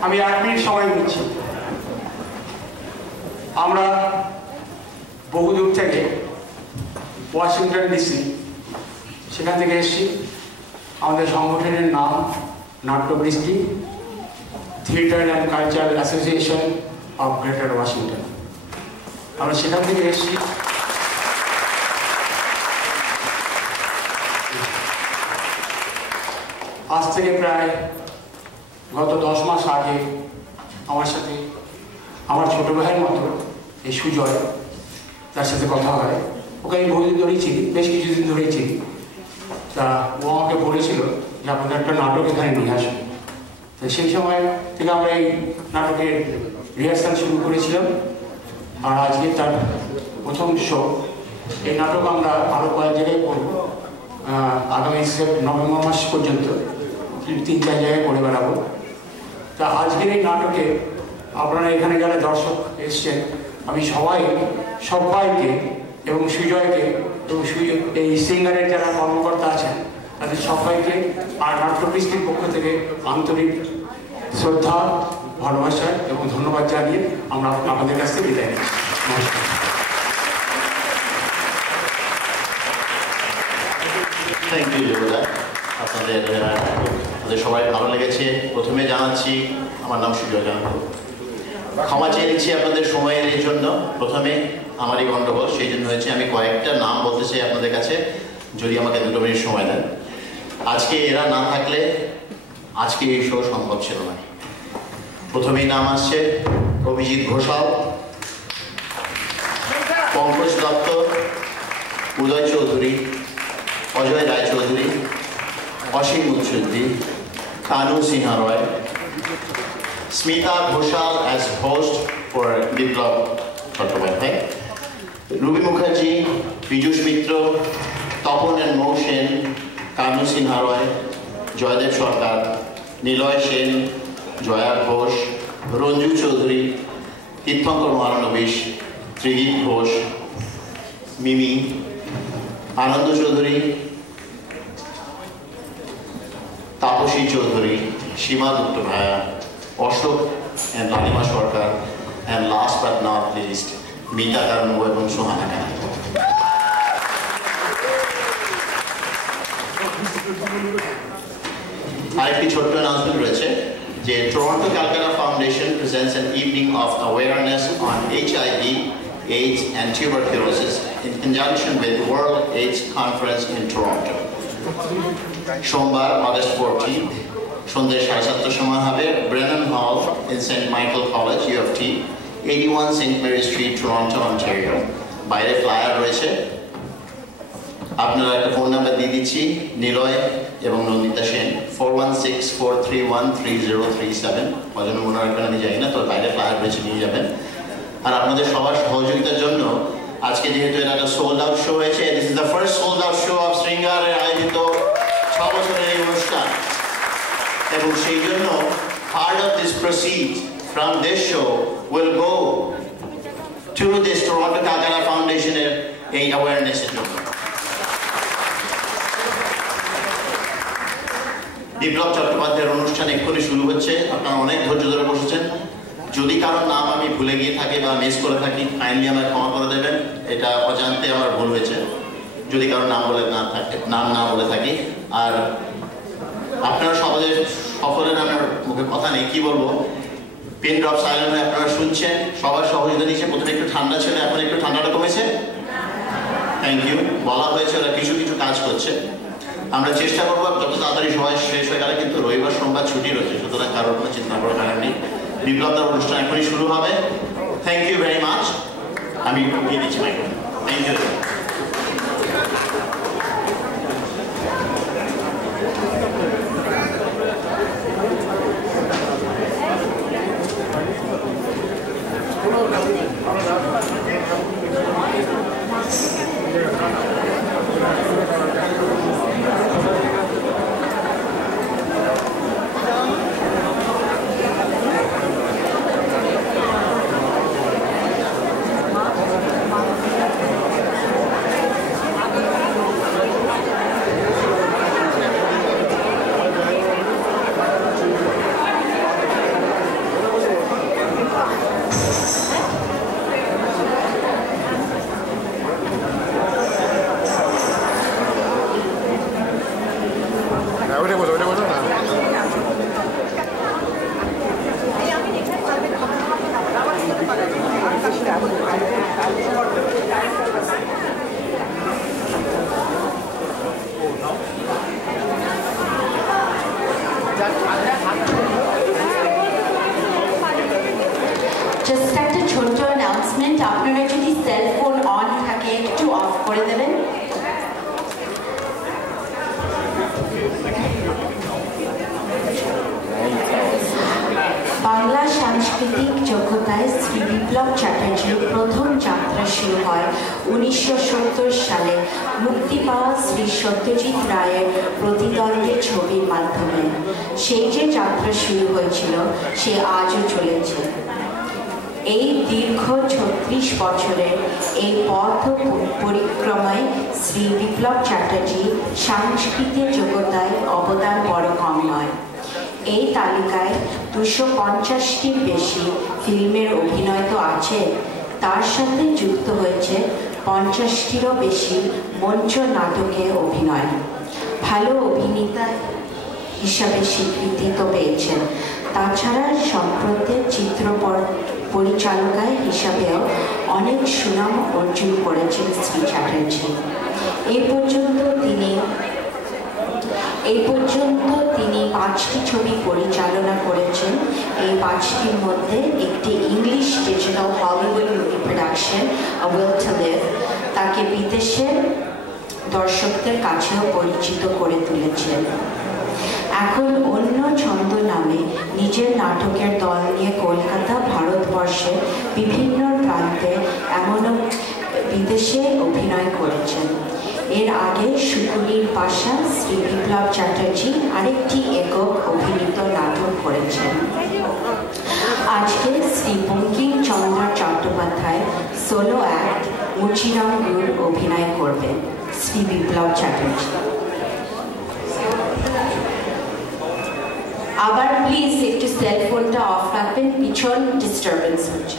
আমি 1 মিনিট সময় নিচ্ছি। আমরা বহুদূর থেকে ওয়াশিংটন ডিসি সেখান থেকে এসেছি। আমাদের সংগঠনের নাম Natyabrishti theatre and cultural association of greater Washington. আমরা সেখান থেকে এসেছি। আজ থেকে প্রায় গত 10 মাস আগে আমার সাথে আমার ছোট ভাইয়ের মতো এই সুজয়, তার সাথে কথা হয়। ওকে আমি বহুদিন ধরেই চিনি, বেশ কিছুদিন ধরেই চিনি। তা ও আমাকে বলেছিল যে আপনাদের একটা নাটক এখানে নিয়ে আসবে। তো সেই সময় থেকে আমরা এই নাটকের রিহার্সাল শুরু করেছিলাম। আর আজকে তার প্রথম শো। এই নাটক আমরা আরও কয়েক জায়গায় করব। আগামী নভেম্বর মাস পর্যন্ত 3-4 জায়গায় করে বেড়াবো। তা আজকের এই নাটকে আপনারা এখানে যারা দর্শক এসছেন, আমি সবাইকে এবং সুজয়কে এবং এই সিঙ্গারের যারা কর্মকর্তা আছেন তাদের সবাইকে আর নাট্যকৃষ্টির পক্ষ থেকে আন্তরিক শ্রদ্ধা, ভালোবাসা এবং ধন্যবাদ জানিয়ে আমরা আমাদের কাছ থেকে বিদায় নিচ্ছি। নমস্কার। থ্যাংক ইউ যোগদা, আপনাদের সবাই ভালো লেগেছে। প্রথমে জানাচ্ছি আমার নাম সুজয় জানা, ক্ষমা চেয়ে নিচ্ছি আপনাদের সময়ের জন্য। প্রথমে আমারই গণ্ডগোল, সেই জন্য হয়েছে। আমি কয়েকটা নাম বলতে চাই আপনাদের কাছে, যদি আমাকে 2 মিনিট সময় দেন। আজকে এরা না থাকলে আজকে এই শো সম্ভব ছিল না। প্রথমেই নাম আসছে Abhijit Ghoshal, Pankaj Dutta, Uday Chowdhury, Ajay Roychowdhury, Asim Mutsuddi, Kanu Sinha Roy, Smita Ghoshal as host for Biplab Chattopadhyay, Ruby Mukherjee, Piyush Mitra, Tapan and Mou Sen, Kanu Sinha Roy, Joydeb Sarkar, Niloy Sen, Jaya Ghosh, Ranju Chowdhury, Tirthankar Mahanabis, Tridip Ghosh, Mimi, Ananda Chowdhury, Tapasi Chowdhury, Seema Dutta ভায়া, Ashok and Lalima Sarkar, and last but not least Mita কারণব এবং সোহানা খান। আরেকটি ছোট্ট অ্যানাউন্সমেন্ট রয়েছে যে Toronto Calcutta foundation presents an evening of awareness on HIV, AIDS and tuberculosis in conjunction with World AIDS Conference in Toronto. সোমবার August 14th সন্ধ্যে 7:30 সময় হবে ব্রেনন হল in St. Michael College, U of T, 81 St. Mary Street, Toronto, Ontario. বাইরে flyer রয়েছে। আপনারা একটা phone number দিয়ে দিচ্ছি, নিলয় এবং নন্দিতা সেন, 4164313037। কজন মনে রাখবেন আমি জানি না, তো বাইরে ফ্লায়ার রয়েছে, নিয়ে যাবেন। আর আপনাদের সবার সহযোগিতার জন্য আজকে যেহেতু এটা একটা সোল্ড আউট শো হয়েছে, this is the first sold out show of শৃঙ্গারের আয়োজিত 6 বছরের এই অনুষ্ঠান, এবং সেই জন্য part of this proceeds from this show will go to this Toronto Calcutta Foundation এর এই awareness এর জন্য। বিপ্লব চট্টোপাধ্যায়ের অনুষ্ঠান এক্ষুনি শুরু হচ্ছে। আপনারা অনেক ধৈর্য ধরে বসেছেন। যদি কারোর নাম আমি ভুলে গিয়ে থাকি বা মিস করে থাকি, কাইন্ডলি আমায় ক্ষমা করে দেবেন। এটা অজান্তে আমার ভুল হয়েছে, যদি কারোর নাম না বলে থাকি। আর আপনারা সকলের আমার মুখে কথা নেই, কি বলবো, পেন ড্রপ সাইলেন্ট হয়ে আপনারা শুনছেন। সবার সহযোগিতা নিচ্ছে। প্রথমে একটু ঠান্ডা ছিল, এখন একটু ঠান্ডাটা কমেছে। Thank you. বলা হয়েছে ওরা কিছু কিছু কাজ করছে। আমরা চেষ্টা করবো যত তাড়াতাড়ি সবাই শেষ হয়ে গেলে, কিন্তু রবিবার সোমবার ছুটি রয়েছে, সুতরাং কারোর কোনো চিন্তা করার কারণ নেই। বিপ্লবদার অনুষ্ঠান এখনই শুরু হবে। Thank you very much. আমি গিয়ে দিচ্ছি মাইক্রোফোন। Thank you. এই দীর্ঘ 36 বছরের এই পথ পরিক্রমায় শ্রী বিপ্লব চ্যাটার্জি সাংস্কৃতিক জগতায় অবদান বড় কম নয়। এই তালিকায় 250টির বেশি ফিল্মের অভিনয় তো আছে, তার সাথে যুক্ত হয়েছে 50টিরও বেশি মঞ্চ নাটকে অভিনয়। ভালো অভিনেতা হিসাবে স্বীকৃতি তো পেয়েছেন, তাছাড়া সম্প্রতি চিত্র পরিচালকা হিসাবেও অনেক সুনাম অর্জন করেছেন শ্রী চ্যাটার্জি। এই পর্যন্ত তিনি 5টি ছবি পরিচালনা করেছেন। এই 5টির মধ্যে একটি English digital Hollywood movie production a will to live তাকে বিদেশের দর্শকদের কাছেও পরিচিত করে তুলেছেন। এখন অন্য ছন্দ নামে নিজের নাটকের দল নিয়ে কলকাতা, ভারতবর্ষের বিভিন্ন প্রান্তে এমনও বিদেশে অভিনয় করেছেন। এর আগে শুকুনির পাশা শ্রী বিপ্লব চ্যাটার্জি আরেকটি একক অভিনীত নাটক করেছেন। আজকে শ্রী বঙ্কিমচন্দ্র চট্টোপাধ্যায় সোলো অ্যাক্ট মুচিরাম গুড় অভিনয় করবেন শ্রী বিপ্লব চ্যাটার্জি। আবার প্লিজ একটু সেলফোনটা অফ রাখবেন, পিছন ডিস্টারবেন্স হচ্ছে।